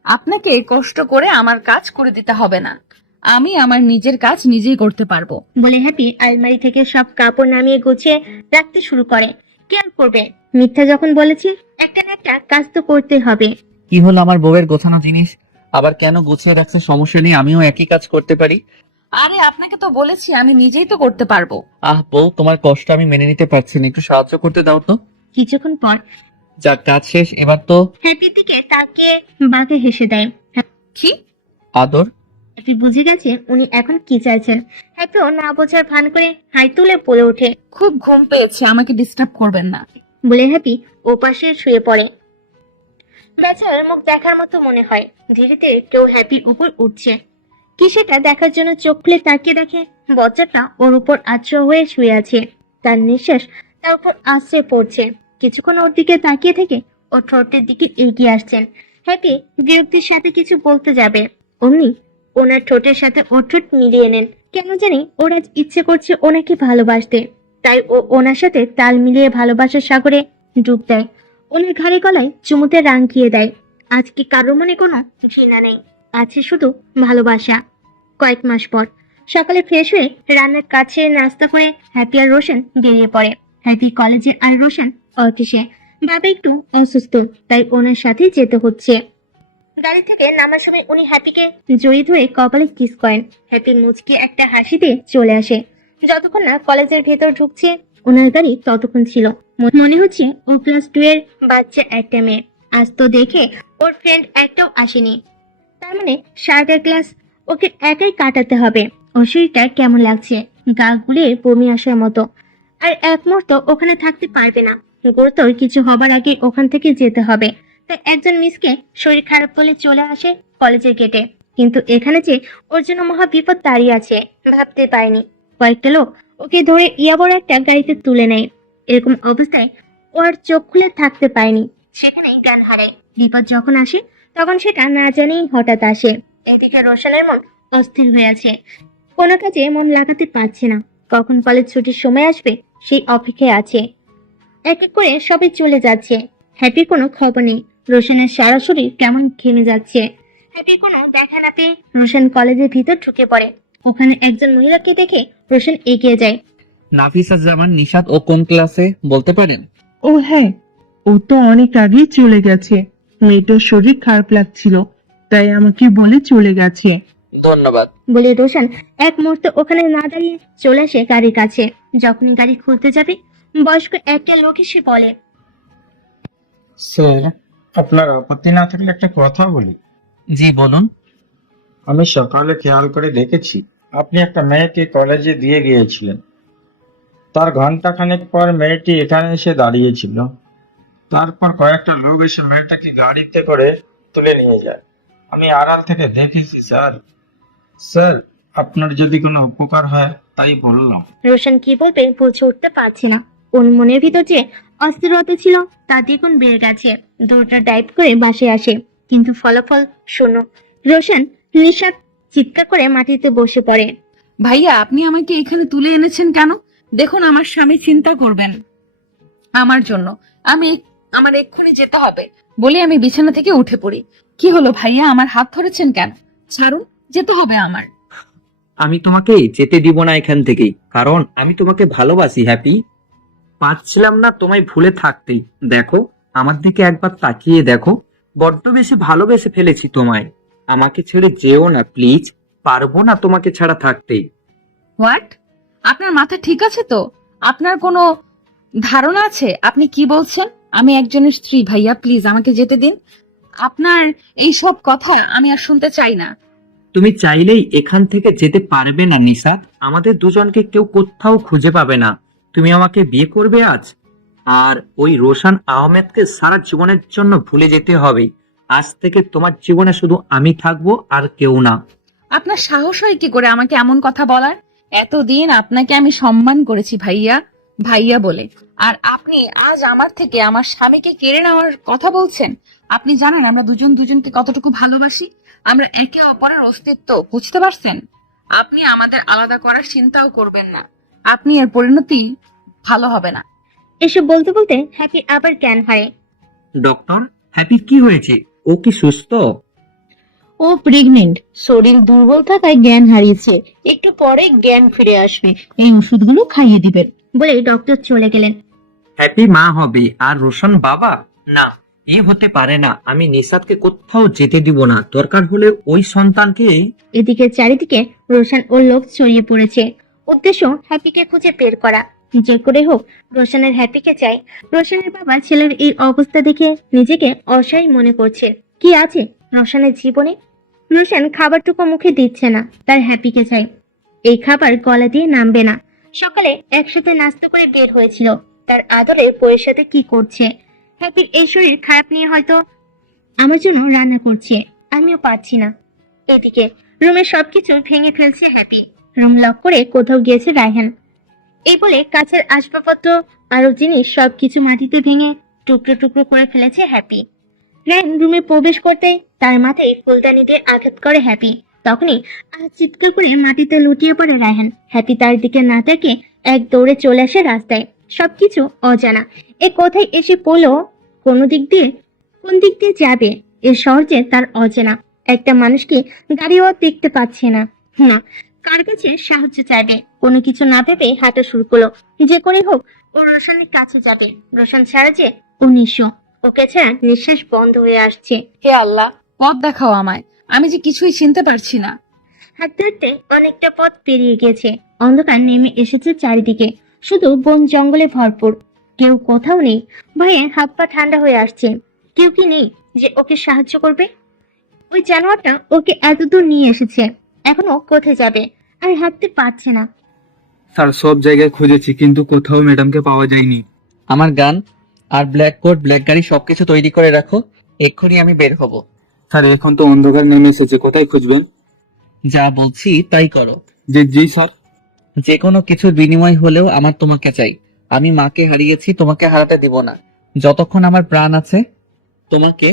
আপনাকে কষ্ট করে আমার কাজ করে দিতে হবে না, আমি আমার নিজের কাজ নিজেই করতে পারবো। বলে হ্যাপি আলমারি থেকে সব কাপড় নামিয়ে গুছিয়ে রাখতে শুরু করে। কি আর করবে, মিথ্যা যখন বলেছি একটা না একটা কাজ তো করতে হবে। কি হলো, আমার বউয়ের গোছানো জিনিস আবার কেন গুছিয়ে রাখছে? সমস্যা নেই, আমিও একই কাজ করতে পারি। আরে আপনাকে তো বলেছি আমি নিজেই তো করতে পারবো। আহ বউ, তোমার কষ্ট আমি মেনে নিতে পারছি না, একটু সাহায্য করতে দাও তো। কিছুক্ষণ পর যাক, কাজ শেষ, এবার তো হ্যাপির দিকে তাকিয়ে বাঁকে হেসে দেয়। কি? আদর। হ্যাপি বুঝে গেছে উনি এখন কি চাইছেন। হ্যাপিও না বোঝার ভান করে হাই তুলে বলে ওঠে। খুব ঘুম পেয়েছে, আমাকে ডিস্টার্ব করবেন না। বলে হ্যাপি ওপাশে শুয়ে পড়ে। বেচারার মুখ দেখার মতো মনে হয়। ধীরে ধীরে কেউ হ্যাপির উপর উঠছে, কি সেটা দেখার জন্য চোখ খুলে তাকিয়ে দেখে বজ্জাটা ওর উপর আশ্রয় হয়ে শুয়ে আছে। তার নিঃশ্বাস তার উপর আশ্রয় পড়ছে। কিছুক্ষণ ওর দিকে তাকিয়ে থেকে ও ঠোঁটের দিকে এগিয়ে আসছেন। হ্যাপি বিরক্তির সাথে কিছু বলতে যাবে, অমনি ওনার ঠোঁটের সাথে ওর ঠোঁট মিলিয়ে নেন। কেন জানি ওর আজ ইচ্ছে করছে ওনাকে ভালোবাসতে, তাই ও ওনার সাথে তাল মিলিয়ে ভালোবাসার সাগরে ডুব দেয়। ওনার ঘাড়ে গলায় চুমুতে রাঙিয়ে দেয়। আজকে কারো মনে কোনো ঘৃণা নেই, আছে শুধু ভালোবাসা। কয়েক মাস পর সকালে ফ্রেশ হয়ে রান্নার কাছে নাস্তা করে হ্যাপি আর রোশন বেরিয়ে পড়ে। হ্যাপি কলেজে আর রোশন অফিসে। বাবা একটু অসুস্থ, তাই ওনার সাথে যেতে হচ্ছে। গাড়ি থেকে নামার সময় উনি হ্যাপিকে জড়িয়ে ধরে কপালে কিস করেন। হ্যাপি মুচকি একটা হাসি দিয়ে চলে আসে। যতক্ষণ না কলেজের ভেতর ঢুকছে ওনার গাড়ি ততক্ষণ ছিল। মনে হচ্ছে ও ক্লাস 2 এর বাচ্চা একটা মেয়ে। আজ তো দেখে ওর ফ্রেন্ড একটাও আসেনি, তার মানে সারাটা ক্লাস ওকে একাই কাটাতে হবে। ওর শরীরটা কেমন লাগছে, গা গুলিয়ে বমি আসার মতো। আর এক মুহূর্ত ওখানে থাকতে পারবে না, গুরুতর কিছু হবার আগে ওখান থেকে যেতে হবে। তাই একজন মিসকে শরীর খারাপ বলে চলে আসে কলেজের গেটে। কিন্তু এখানে যে ওর জন্য মহা বিপদ দাঁড়িয়ে আছে ভাবতে পারেনি। কয়েকটা লোক ওকে ধরে বড় একটা গাড়িতে তুলে নেয়। এরকম অবস্থায় ও আর চোখ খুলে থাকতে পারেনি, সেখানেই জ্ঞান হারায়। বিপদ যখন আসে তখন সেটা না জানেই হঠাৎ আসে। এদিকে রোশনের মন অস্থির হয়ে আছে, কোনো কাজে মন লাগাতে পারছে না। কখন কলেজ ছুটির সময় আসবে সেই অপেক্ষায় আছে। এক এক করে সবাই চলে যাচ্ছে, হ্যাপির কোনো খবর নেই। রোশনের সারা শরীর কেমন ঘেমে যাচ্ছে। হ্যাপির কোনো দেখা না পেয়ে রোশন কলেজের ভিতর ঢুকে পড়ে। ওখানে একজন মহিলাকে দেখে রোশন এগিয়ে যায়। নাফিসা জামান নিশাত ও কোন ক্লাসে বলতে পারেন? ও হ্যাঁ, ও তো অনেক আগেই চলে গেছে। মেয়েটার শরীর খারাপ লাগছিল, তাই আমাকে বলে চলে গেছে। ধন্যবাদ। বলে রোশন এক মুহূর্তে ওখানে না দাঁড়িয়ে চলে আসে গাড়ির কাছে। যখনই গাড়ি খুলতে যাবে বয়স্ক একটা লোক এসে বলে, স্যার, আপনার আপত্তি না থাকলে একটা কথা বলি। জি বলুন। আমি সকালে খেয়াল করে দেখেছি আপনি একটা মেয়েকে কলেজে দিয়ে গিয়েছিলেন। তার ঘন্টাখানেক পর মেয়েটি এখানে এসে দাঁড়িয়েছিল। তারপর কয়েকটা লোক এসে মেয়েটাকে গাড়িতে করে তুলে নিয়ে যায়। আমি আড়াল থেকে দেখেছি স্যার। স্যার, আপনার যদি কোনো উপকার হয় তাই বললাম। রোশন কি বলবে বুঝে উঠতে পারছে না। ওর মনের ভিতর যে অস্থিরতা ছিল তা দ্বিগুণ বেড়ে গেছে। দৌড়টা ডাইভ করে বাসে আসে, কিন্তু ফলাফল শূন্য। রোশন নিঃশ্বাস চিৎকার করে মাটিতে বসে পড়ে। ভাইয়া, আপনি আমাকে এখানে তুলে এনেছেন কেন? দেখুন, আমার স্বামী চিন্তা করবেন আমার জন্য। আমার এক্ষুনি যেতে হবে বলে আমি বিছানা থেকে উঠে পড়ি। কি হলো ভাইয়া, আমার হাত ধরেছেন কেন? ছাড়ুন, যেতে হবে আমার। আমি তোমাকে যেতে দিব না এখান থেকে, কারণ আমি তোমাকে ভালোবাসি হ্যাপি। পারছিলাম না তোমায় ভুলে থাকতেই। দেখো, আমার দিকে একবার তাকিয়ে দেখো, বড্ড বেশি ভালোবেসে ফেলেছি তোমায়। আমাকে ছেড়ে যেও না প্লিজ, পারবো না তোমাকে ছাড়া থাকতে। হোয়াট? আপনার মাথা ঠিক আছে তো? আপনার কোনো ধারণা আছে আপনি কি বলছেন? আমি একজনের স্ত্রী ভাইয়া, প্লিজ আমাকে যেতে দিন। আপনার এই সব কথা আমি আর শুনতে চাই না। তুমি চাইলেই এখান থেকে যেতে পারবে না নিশাত। আমাদের দুজনকে কেউ কোথাও খুঁজে পাবে না। তুমি আমাকে বিয়ে করবে আজ, আর ওই রোশন আহমেদকে সারা জীবনের জন্য ভুলে যেতে হবে। আজ থেকে তোমার জীবনে শুধু আমি থাকবো, আর কেউ না। আপনার সাহস হয় কি করে আমাকে এমন কথা বলার? এতদিন আপনাকে আমি সম্মান করেছি ভাইয়া ভাইয়া বলে, আর আপনি আজ আমার থেকে আমার স্বামীকে কেড়ে নেওয়ার কথা বলছেন। আপনি জানেন আমরা দুজন দুজনকে কতটুকু ভালোবাসি? আমরা একে অপরের অস্তিত্ব, বুঝতে পারছেন? আপনি আমাদের আলাদা করার চিন্তাও করবেন না। আপনি এর পরিণতি ভালো হবে না। এসব বলতে বলতে হ্যাপি আবার জ্ঞান হারে। ডক্টর, হ্যাপি কি হয়েছে? ও কি সুস্থ? ও প্রেগনেন্ট, শরীর দুর্বল থাকায় জ্ঞান হারিয়েছে, একটু পরে জ্ঞান ফিরে আসবে, এই ওষুধগুলো খাইয়ে দিবেন। বলে ডক্টর চলে গেলেন। হ্যাপি মা হবে আর রোশন বাবা? না, এ হতে পারে না। আমি নিশাতকে কোথাও যেতে দিব না, দরকার হলে ওই সন্তানকে। এদিকে চারিদিকে রোশন ও লোক ছড়িয়ে পড়েছে। উদ্দেশ্য হ্যাপিকে খুঁজে বের করা। যে করে হোক রোশনের হ্যাপিকে চাই। রোশনের বাবা ছেলের এই অবস্থা দেখে নিজেকে অসহায় মনে করছে। কি আছে রোশনের জীবনে? রোশন খাবারটুকু মুখে দিচ্ছে না, তার হ্যাপিকে চাই। এই খাবার গলা দিয়ে নামবে না। সকালে একসাথে নাস্তা করে বের হয়েছিল, তার আদরে বউয়ের সাথে কি করছে। হ্যাপির এই শরীর খারাপ নিয়ে হয়তো আমার জন্য রান্না করছে, আমিও পারছি না। এদিকে রুমের সবকিছু ভেঙে ফেলছে হ্যাপি। রুম লক করে কোথাও গিয়েছে রায়হান। এই বলে কাছের আসবাবপত্র আরো জিনিস সবকিছু মাটিতে ভেঙে টুকরো টুকরো করে ফেলেছে হ্যাপি। রায়হান রুমে প্রবেশ করতেই তার মাথায় ফুলদানি দিয়ে আঘাত করে হ্যাপি। তখনই চিৎকার করে মাটিতে লুটিয়ে পড়ে রায়হান। হ্যাপি তার দিকে না তাকিয়ে এক দৌড়ে চলে আসে রাস্তায়। সবকিছু অজানা, এ কোথায় এসে পড়লো, কোন দিক দিয়ে যাবে, এর সহজে তার অজানা। একটা মানুষকে গাড়িও দেখতে পাচ্ছে না। না, কার কাছে সাহায্য চাইবে? কোনো কিছু না ভেবে হাঁটা শুরু করলো। যে করে হোক ও রোশনের কাছে যাবে। রোশন ছাড়া যে ও নিঃস্ব, ওকে ছাড়া নিঃশ্বাস বন্ধ হয়ে আসছে। হে আল্লাহ, পথ দেখাও আমায়, আমি যে কিছুই চিনতে পারছি না। হাঁটতে হাঁটতে অনেকটা পথ পেরিয়ে গেছে। অন্ধকার নেমে এসেছে চারিদিকে, শুধু বন জঙ্গলে ভরপুর। কেউ কোথাও নেই। ভয়ে হাত পা ঠান্ডা হয়ে আসছে। কেউ কি নেই যে ওকে সাহায্য করবে? ওই জানোয়ারটা ওকে এতদূর নিয়ে এসেছে, এখনো কোথায় যাবে? আর হাঁটতে পারছে না। স্যার, সব জায়গায় খুঁজেছি কিন্তু কোথাও ম্যাডামকে পাওয়া যায়নি। আমার গান আর ব্ল্যাক কোট, ব্ল্যাক গাড়ি সবকিছু তৈরি করে রাখো, এক্ষুনি আমি বের হব। স্যার, এখন তো অন্ধকার নেমে এসেছে, কোথায় খুঁজবেন? যা বলছি তাই করো। জি জি স্যার। যে কোনো কিছুর বিনিময় হলেও আমার তোমাকে চাই। আমি মাকে হারিয়েছি, তোমাকে হারাতে দিব না। যতক্ষণ আমার প্রাণ আছে তোমাকে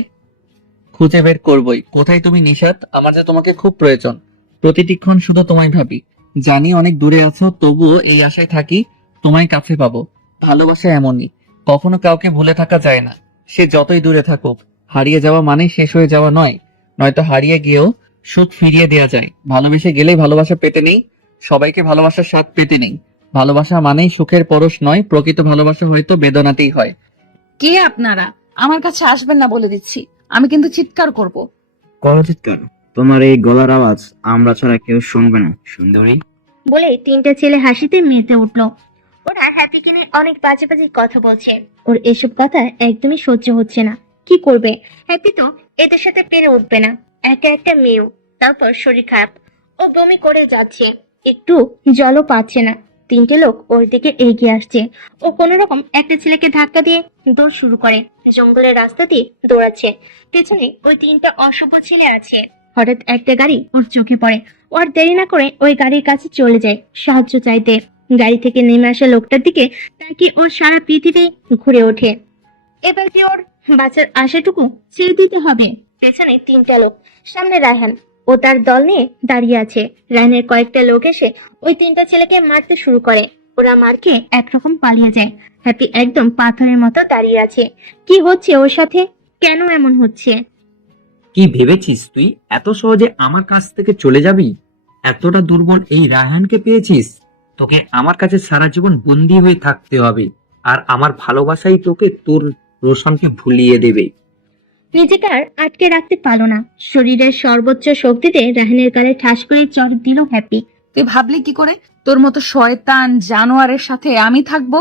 খুঁজে বের করবই। কোথায় তুমি নিশাত? আমার যে তোমাকে খুব প্রয়োজন, প্রতিটি ক্ষণ শুধু তোমায় ভাবি। জানি অনেক দূরে আছো, তবুও এই আশায় থাকি তোমায় কাছে পাবো। ভালোবাসা এমনই, কখনো কাউকে ভুলে থাকা যায় না, সে যতই দূরে থাকুক। হারিয়ে যাওয়া মানে শেষ হয়ে যাওয়া নয়, নয়তো হারিয়ে গিয়েও সুখ ফিরিয়ে দেওয়া যায়। ভালোবেসে গেলেই ভালোবাসা পেতে নেই, সবাইকে ভালোবাসার স্বাদ পেতে নেই। ভালোবাসা মানেই সুখের পরশ নয়, প্রকৃত ভালোবাসা হয়তো বেদনাতেই হয়। কে আপনারা? আমার কাছে আসবেন না বলে দিচ্ছি, আমি কিন্তু চিৎকার করব। করো চিৎকার, তোমার এই গলার আওয়াজ আমরা ছাড়া কেউ শুনবে না সুন্দরী। বলে তিনটা ছেলে হাসিতে মেতে উঠলো। ওরা হ্যাপিকে নিয়ে অনেক বাজে বাজে কথা বলছে। ওর এসব কথা একদমই সহ্য হচ্ছে না। কি করবে? হ্যাপি তো এদের সাথে পেরে উঠবে না। একা একটা মেয়েও, তারপর শরীর খারাপ, ও বমি করে যাচ্ছে, একটু জলও পাচ্ছে না। তিনটে লোক ওর দিকে এগিয়ে আসছে। ও কোনো রকম একটা ছেলেকে ধাক্কা দিয়ে দৌড় শুরু করে। জঙ্গলের রাস্তা দিয়ে দৌড়াচ্ছে। পেছনে ওই তিনটা অশুভ ছেলে আছে। হঠাৎ একটা গাড়ি ওর চোখে পড়ে। ও আর দেরি না করে ওই গাড়ির কাছে চলে যায় সাহায্য চাইতে। গাড়ি থেকে নেমে আসা লোকটার দিকে তাকিয়ে ওর সারা পৃথিবী ঘুরে ওঠে। এবার কি ওর বাঁচার আশাটুকু ছেড়ে দিতে হবে? পেছনে তিনটা লোক, সামনে রায়হান ও তার দল নিয়ে দাঁড়িয়ে আছে। রায়হানের কয়েকটা লোক এসে ওই তিনটা ছেলেকে মারতে শুরু করে। ওরা মার খেয়ে একরকম পালিয়ে যায়। হ্যাপি একদম পাথরের মতো দাঁড়িয়ে আছে। কি হচ্ছে ওর সাথে? কেন এমন হচ্ছে? কি ভেবেছিস তুই এত সহজে আমার কাছ থেকে চলে যাবি? এতটা দুর্বল এই রায়হানকে পেয়েছিস? তোকে আমার কাছে সারা জীবন বন্দী হয়ে থাকতে হবে, আর আমার ভালোবাসাই তোকে তোর রোশনকে ভুলিয়ে দেবে। নিজেকে আর আটকে রাখতে পারলো না। শরীরের সর্বোচ্চ শক্তিতে রায়হানের গালে ঠাস করে চড় দিল হ্যাপি। তুই ভাবলি কি করে তোর মতো শয়তান জানোয়ারের সাথে আমি থাকবো?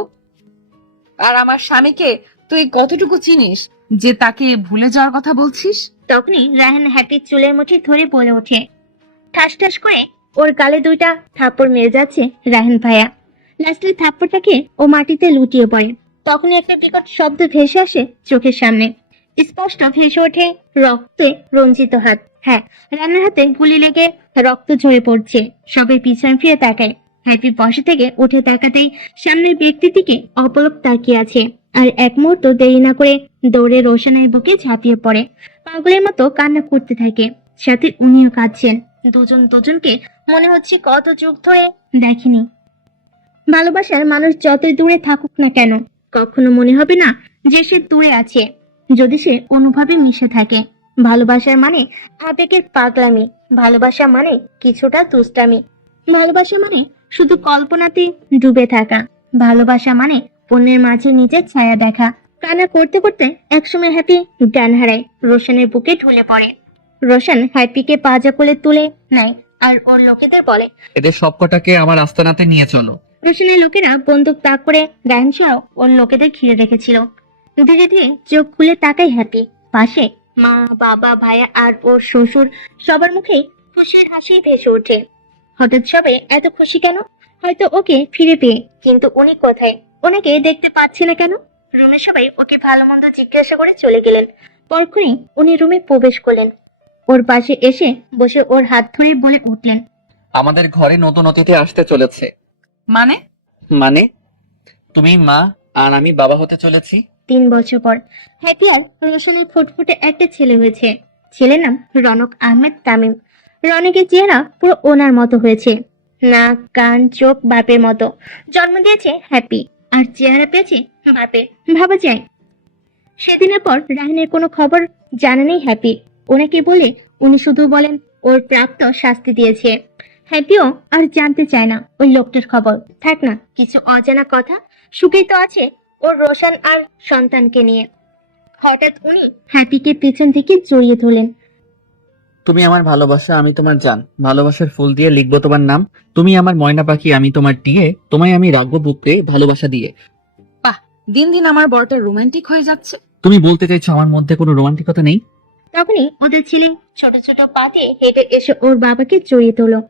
আর আমার স্বামীকে তুই কতটুকু চিনিস যে তাকে ভুলে যাওয়ার কথা বলছিস? তখনই রায়হান হ্যাপির চুলের মুঠি ধরে বলে ওঠে। ঠাস ঠাস করে ওর গালে দুইটা থাপ্পড় মেরে যাচ্ছে রায়হান ভাইয়া। লাস্টের থাপ্পড়টাকে ও মাটিতে লুটিয়ে পড়ে। তখনই একটা বিকট শব্দ ভেসে আসে চোখের সামনে। স্পষ্ট ভেসে ওঠে রক্তে রঞ্জিত হাত। হ্যাঁ, রায়হানের হাতে গুলি লেগে রক্ত ঝরে পড়ছে। সবাই পিছন ফিরে তাকায়। হ্যাপি বসে থেকে উঠে তাকাতেই সামনের ব্যক্তিটিকে অপলক তাকিয়ে আছে। আর এক মুহূর্ত দেরি না করে দৌড়ে রোশনের বুকে ঝাঁপিয়ে পড়ে। পাগলের মতো কান্না করতে থাকে। সাথে উনিও কাঁদছেন। দুজন দুজনকে মনে হচ্ছে কত যুগ ধরে দেখেনি। ভালোবাসার মানুষ যতই দূরে থাকুক না কেন, কখনো মনে হবে না যে সে দূরে আছে, যদি সে অনুভবে মিশে থাকে। ভালোবাসার মানে আবেগের পাগলামি। ভালোবাসা মানে কিছুটা দুষ্টামি। ভালোবাসা মানে শুধু কল্পনাতে ডুবে থাকা। ভালোবাসা মানে অন্যের মাঝে নিজের ছায়া দেখা। কান্না করতে করতে একসময় হ্যাপি জ্ঞান হারায়। রোশনের বুকে ঢলে পড়ে। রোশন হ্যাপিকে পাজা কোলে তুলে নেয় আর ওর লোকেদের বলে, এদের সবকটাকে আমার আস্তানাতে নিয়ে চলো। রোশনের লোকেরা বন্দুক তাক করে রায়হান সহ ওর লোকেদের ঘিরে রেখেছিল। ধীরে ধীরে চোখ খুলে তাকায় হ্যাপি। পাশে মা, বাবা, ভাইয়া আর ওর শ্বশুর, সবার মুখেই খুশির হাসি ভেসে ওঠে। হঠাৎ সবে এত খুশি কেন? হয়তো ওকে ফিরে পেয়ে। কিন্তু উনি কোথায়? ওনাকে দেখতে পাচ্ছে না কেন? রুমে সবাই ওকে ভালো মন্দ জিজ্ঞাসা করে চলে গেলেন। পরক্ষণেই উনি রুমে প্রবেশ করলেন। ওর পাশে এসে বসে ওর হাত ধরে বলে উঠলেন, আমাদের ঘরে নতুন অতিথি আসতে চলেছে। মানে? মানে তুমি মা আর আমি বাবা হতে চলেছি। 3 বছর পর হ্যাপি আর রোশনের ফুটফুটে একটা ছেলে হয়েছে। ছেলের নাম রনক আহমেদ তামিম। রনকের চেহারা পুরো ওনার মতো হয়েছে। নাক, কান, চোখ বাপের মতো। জন্ম দিয়েছে হ্যাপি, আর চেহারা পেয়েছে বাপের। ভাবা যায়। সেদিনের পর রাহিনের কোনো খবর জানা নেই হ্যাপি। ওনাকে বলে উনি শুধু বলেন ওর প্রাপ্ত শাস্তি দিয়েছে। হ্যাপিও আর জানতে চায় না ওই লোকটার খবর। থাক না, কিছু অজানা কথা। সুখেই তো আছে ওর রোশন আর সন্তানকে নিয়ে। হঠাৎ উনি হ্যাপিকে পেছন থেকে জড়িয়ে ধরলেন। তুমি আমার ভালোবাসা, আমি তোমার জান। ভালোবাসার ফুল দিয়ে লিখবো তোমার নাম। তুমি আমার ময়না পাখি, আমি তোমার টিয়ে। তোমায় আমি রাখবো বুকে ভালোবাসা দিয়ে। বাহ, দিন দিন আমার বড়টা রোমান্টিক হয়ে যাচ্ছে। তুমি বলতে চাইছো আমার মধ্যে কোনো রোমান্টিকতা নেই? তখনই ওদের ছেলে ছোট ছোট পা দিয়ে হেঁটে এসে ওর বাবাকে জড়িয়ে ধরলো।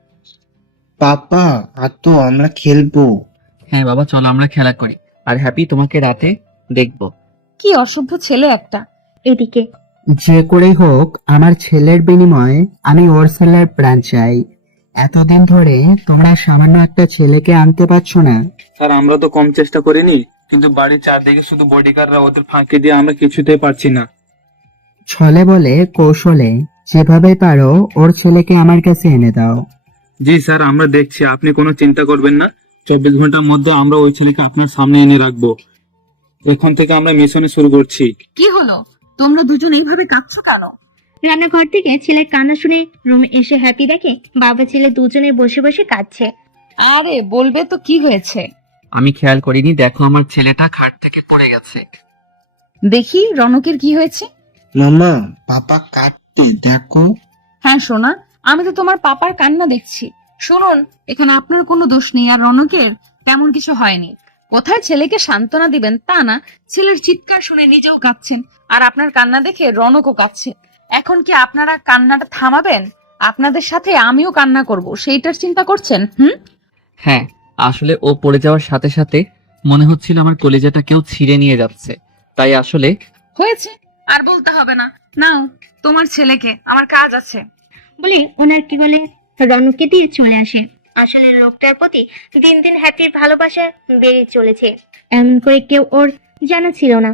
পাপা আর তো আমরা খেলবো। হ্যাঁ বাবা, চলো আমরা খেলা করি। আর হ্যাপি তোমাকে রাতে দেখবো। কি অসভ্য ছেলে একটা। এদিকে যে করেই হোক আমার ছেলের বিনিময়ে আমি ওর ছেলের প্রাণ চাই। এতদিন ধরে তোমরা সামান্য একটা ছেলেকে আনতে পারছো না। স্যার আমরা তো কম চেষ্টা করিনি, কিন্তু বাড়ির চারদিকে শুধু বডিগার্ডরা, ওদের ফাঁকি দিয়ে আমরা কিছুতেই পারছি না। ছলে বলে কৌশলে যেভাবে পারো ওর ছেলেকে আমার কাছে এনে দাও। জি স্যার, আমরা দেখছি, আপনি কোনো চিন্তা করবেন না। 24 ঘন্টার মধ্যে আমরা ওই ছেলেকে আপনার সামনে এনে রাখবো। এখন থেকে আমরা মিশনে শুরু করছি। কি হলো? তোমরা দুজন এইভাবে কাঁদছো কেন? রান্নাঘর থেকে ছেলের কান্না শুনে রুমে এসে হ্যাপি দেখে বাবা ছেলে দুজনে বসে বসে কাঁদছে। আরে বলবে তো কি হয়েছে? আমি খেয়াল করিনি, দেখো আমার ছেলেটা খাট থেকে পড়ে গেছে। দেখি রনকের কি হয়েছে। মামা, পাপা কাটতে দেখো। হ্যাঁ সোনা, আমি তো তোমার পাপার কান্না দেখছি। শুনুন, এখানে আপনার কোনো দোষ নেই, আর রনকের তেমন কিছু হয়নি। কোথায় ছেলেকে সান্ত্বনা দিবেন তা না, ছেলের চিৎকার শুনে নিজেও কাঁদছেন, আর আপনার কান্না দেখে রনকও কাঁদছে। এখন কি আপনারা কান্নাটা থামাবেন? আপনাদের সাথে আমিও কান্না করব, সেইটার চিন্তা করছেন? হ্যাঁ, আসলে ও পড়ে যাওয়ার সাথে সাথে মনে হচ্ছিল আমার কলেজাটা কেউ ছিঁড়ে নিয়ে যাচ্ছে, তাই আসলে। হয়েছে, আর বলতে হবে না। নাও তোমার ছেলেকে, আমার কাজ আছে। বলে ওনার কি বলে রনককে দিয়ে চলে আসে। আসলে লোকটার প্রতি দিন দিন হ্যাপির ভালোবাসা বেড়ে চলেছে, এমন করে কেউ ওর জানা ছিল না।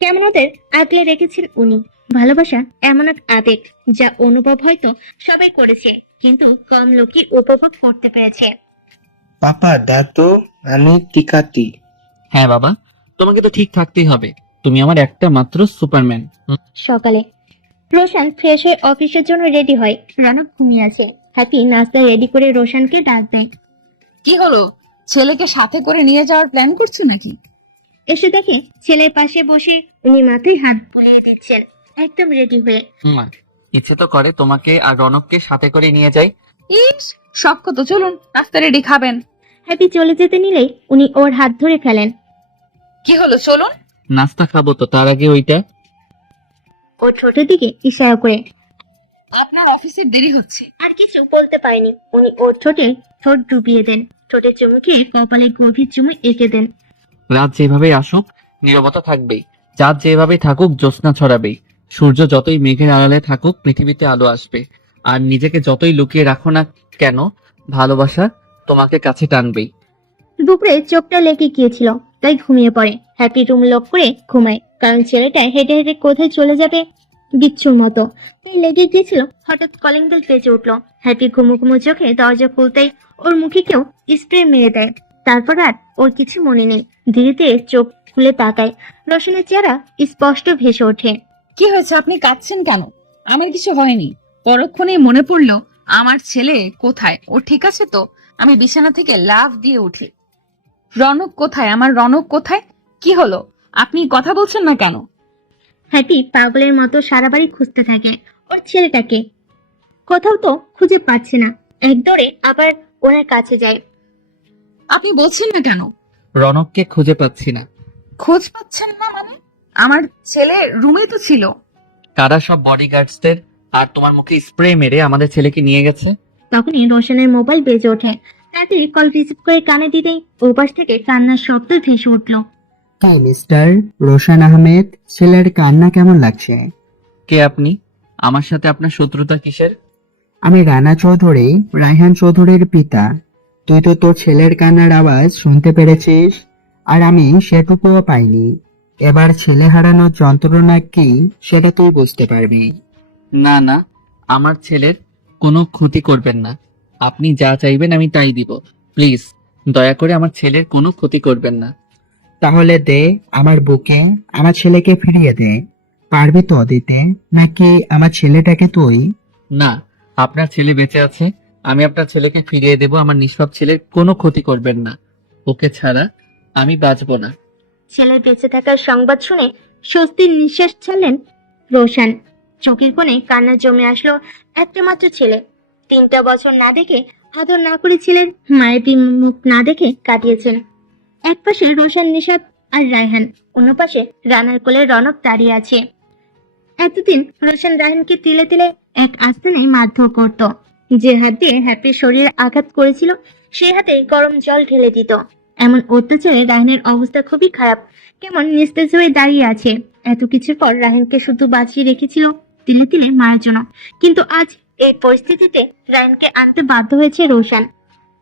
কেমন ওদের আগলে রেখেছেন উনি। ভালোবাসা এমন এক আবেগ যা অনুভব হয়তো সবাই করেছে, কিন্তু কম লোকই উপভোগ করতে পেরেছে। পাপা দেখো, আমি টিকাতি। হ্যাঁ বাবা, তোমাকে তো ঠিক থাকতেই হবে, তুমি আমার একটা মাত্র সুপারম্যান। সকালে রোশান ফ্রেশ হয়ে অফিসের জন্য রেডি হয়। রনক ঘুমিয়ে আছে। হ্যাপি নাস্তা রেডি করে রোশানকে ডাক দেয়। কি হলো, ছেলেকে সাথে করে নিয়ে যাওয়ার প্ল্যান করছো নাকি? এসে দেখে ছেলের পাশে বসে উনি মাথায় হাত বুলিয়ে দিচ্ছেন, একদম রেডি হয়ে। ইচ্ছে তো করে তোমাকে আর রনককে সাথে করে নিয়ে যাই। ইস, শখ তো, চলুন নাস্তা রেডি, খাবেন? হ্যাপি চলে যেতে নিলেই উনি ওর হাত ধরে ফেলেন। কি হলো, চলুন। নাস্তা খাবো তো, তার আগে ওইটা। ও ছোটের দিকে ইশারা করে। আপনার অফিসের দেরি হচ্ছে। আর কিছু বলতে পারেনি, উনি ওর ঠোঁটে ঠোঁট ডুবিয়ে দেন। ঠোঁটে চুমু খেয়ে কপালে গভীর চুমু এঁকে দেন। রাত যেভাবেই আসুক নীরবতা থাকবেই, চাঁদ যেভাবেই থাকুক জ্যোৎস্না ছড়াবেই, সূর্য যতই মেঘের আড়ালে থাকুক পৃথিবীতে আলো আসবে, আর নিজেকে যতই লুকিয়ে রাখো না কেন, ভালোবাসা তোমাকে কাছে টানবেই। দুপুরে চোখটা লেগে গিয়েছিল, তাই ঘুমিয়ে পড়ে। হ্যাপি রুম লক করে ঘুমায়, কারণ ছেলেটা হেঁটে হেঁটে কোথায় চলে যাবে বিচ্ছুর মতো। এই লেগে গিয়েছিল, হঠাৎ কলিং বেল বেজে উঠলো। হ্যাপি ঘুমো ঘুমো চোখে দরজা খুলতেই ওর মুখে কেউ স্প্রে মেরে দেয়। তারপর আর ওর কিছু মনে নেই। ধীরে ধীরে চোখ খুলে তাকায়, রোশনের চেহারা স্পষ্ট ভেসে ওঠে। কি হয়েছে, আপনি কাঁদছেন কেন? আমার কিছু হয়নি। পরক্ষণেই মনে পড়লো আমার ছেলে কোথায়। ও ঠিক আছে তো? আমি বিছানা থেকে লাফ দিয়ে উঠি। রনক কোথায়? আমার রনক কোথায়? কি হলো, আপনি কথা বলছেন না কেন? হ্যাপি পাগলের মতো সারা বাড়ি খুঁজতে থাকে ওর ছেলেটাকে। কোথাও তো খুঁজে পাচ্ছে না। এক দৌড়ে আবার ওনার কাছে যায়। আপনি বলছেন না কেন? রনককে খুঁজে পাচ্ছি না। খোঁজ পাচ্ছেন না মানে? আমার ছেলে রুমে তো ছিল। কারা সব বডিগার্ডসদের আর তোমার মুখে স্প্রে মেরে আমাদের ছেলেকে নিয়ে গেছে? তখনই রোশনের মোবাইল বেজে ওঠে। তাড়াতাড়ি কল রিসিভ করে কানে দিতেই ওপাশ থেকে কান্নার শব্দ ভেসে উঠল। তাই মিস্টার রোশন আহমেদ, ছেলের কান্না কেমন লাগছে? কে আপনি? আমার সাথে আপনার শত্রুতা কিসের? আমি রানা চৌধুরী, রায়হান চৌধুরীর পিতা। তুই তো তোর ছেলের কান্নার আওয়াজ শুনতে পেরেছিস, আর আমি সেটুকুও পাইনি। এবার ছেলে হারানোর যন্ত্রণা কি সেটা তুই বুঝতে পারবি। না না, আমার ছেলের কোনো ক্ষতি করবেন না। আপনি যা চাইবেন আমি তাই দিব। প্লিজ দয়া করে আমার ছেলের কোনো ক্ষতি করবেন না। তাহলে দে আমার বুকে আমার ছেলেকে ফিরিয়ে দে। পারবি তো দিতে, নাকি আমার ছেলেটাকে তুই? না, আপনার ছেলে বেঁচে আছে, আমি আপনার ছেলেকে ফিরিয়ে দেব। আমার নিষ্পাপ ছেলের কোনো ক্ষতি করবেন না, ওকে ছাড়া আমি বাঁচবো না। ছেলের বেঁচে থাকার সংবাদ শুনে স্বস্তির নিঃশ্বাস ছাড়লেন রোশন। চোখের কোণে কান্না জমে আসলো। একটা মাত্র ছেলে, 3টা বছর না দেখে, আদর না করে, ছেলের মায়ের মুখ না দেখে কাটিয়েছেন। এক পাশে রোশন, নিশাত আর রায়হান, অন্য পাশে রানার কোলে রনক দাঁড়িয়ে আছে। এতদিন রোশন রায়হানকে তিলে তিলে এক আস্তানায় মারধর করত। যে হাত দিয়ে হ্যাপির শরীরে আঘাত করেছিল সেই হাতে গরম জল ঢেলে দিত। এমন অত্যাচারে রায়হানের অবস্থা খুবই খারাপ, কেমন নিস্তেজ হয়ে দাঁড়িয়ে আছে। এত কিছুর পর রায়হানকে শুধু বাঁচিয়ে রেখেছিল তিলে তিলে মায়ের জন্য, কিন্তু আজ এই পরিস্থিতিতে রায়হানকে আনতে বাধ্য হয়েছে রোশন।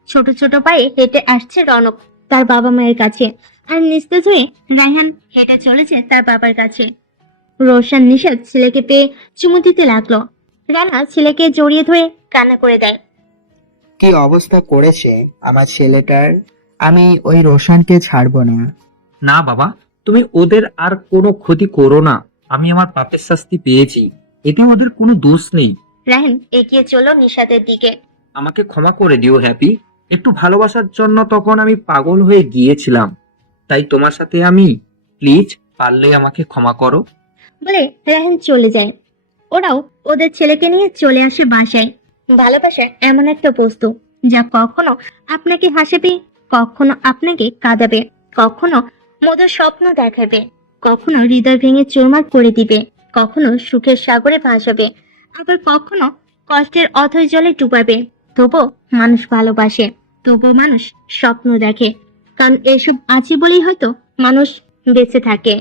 ছোট ছোট পায়ে হেঁটে আসছে রনক তার বাবা মায়ের কাছে, আর নিস্তেজ হয়ে রায়হান হেঁটে চলেছে তার বাবার কাছে। রোশন নিশাদ ছেলেকে পেয়ে চুমু দিতে লাগলো। রানা ছেলেকে জড়িয়ে ধরে কান্না করে দেয়। কি অবস্থা করেছে আমার ছেলেটার! আমি ওই রোশনকে ছাড়বো না। না বাবা, তুমি ওদের আর কোনো ক্ষতি করো না। আমি আমার পাপের শাস্তি পেয়েছি। এতে ওদের কোনো দোষ নেই। রায়হান এগিয়ে চলল নিশাতের দিকে। আমাকে ক্ষমা করে দিও হ্যাপি, একটু ভালোবাসার জন্য তখন আমি পাগল হয়ে গিয়েছিলাম, তাই তোমার সাথে আমি, প্লিজ পারলে আমাকে ক্ষমা করো। বলে রায়হান চলে যায়। ওরাও ওদের ছেলেকে নিয়ে চলে আসে বাসায়। ভালোবাসা এমন একটা বস্তু যা কখনো আপনাকে হাসাবে, কখনো আপনাকে কাঁদাবে, কখনো মধুর স্বপ্ন দেখাবে, কখনো হৃদয় ভেঙে চুরমার করে দিবে, কখনো সুখের সাগরে ভাসাবে, আবার কখনো কষ্টের অথৈ জলে ডুবাবে। তবুও মানুষ ভালোবাসে, তবুও মানুষ স্বপ্ন দেখে, কারণ এসব আছে বলেই হয়তো মানুষ বেঁচে থাকে।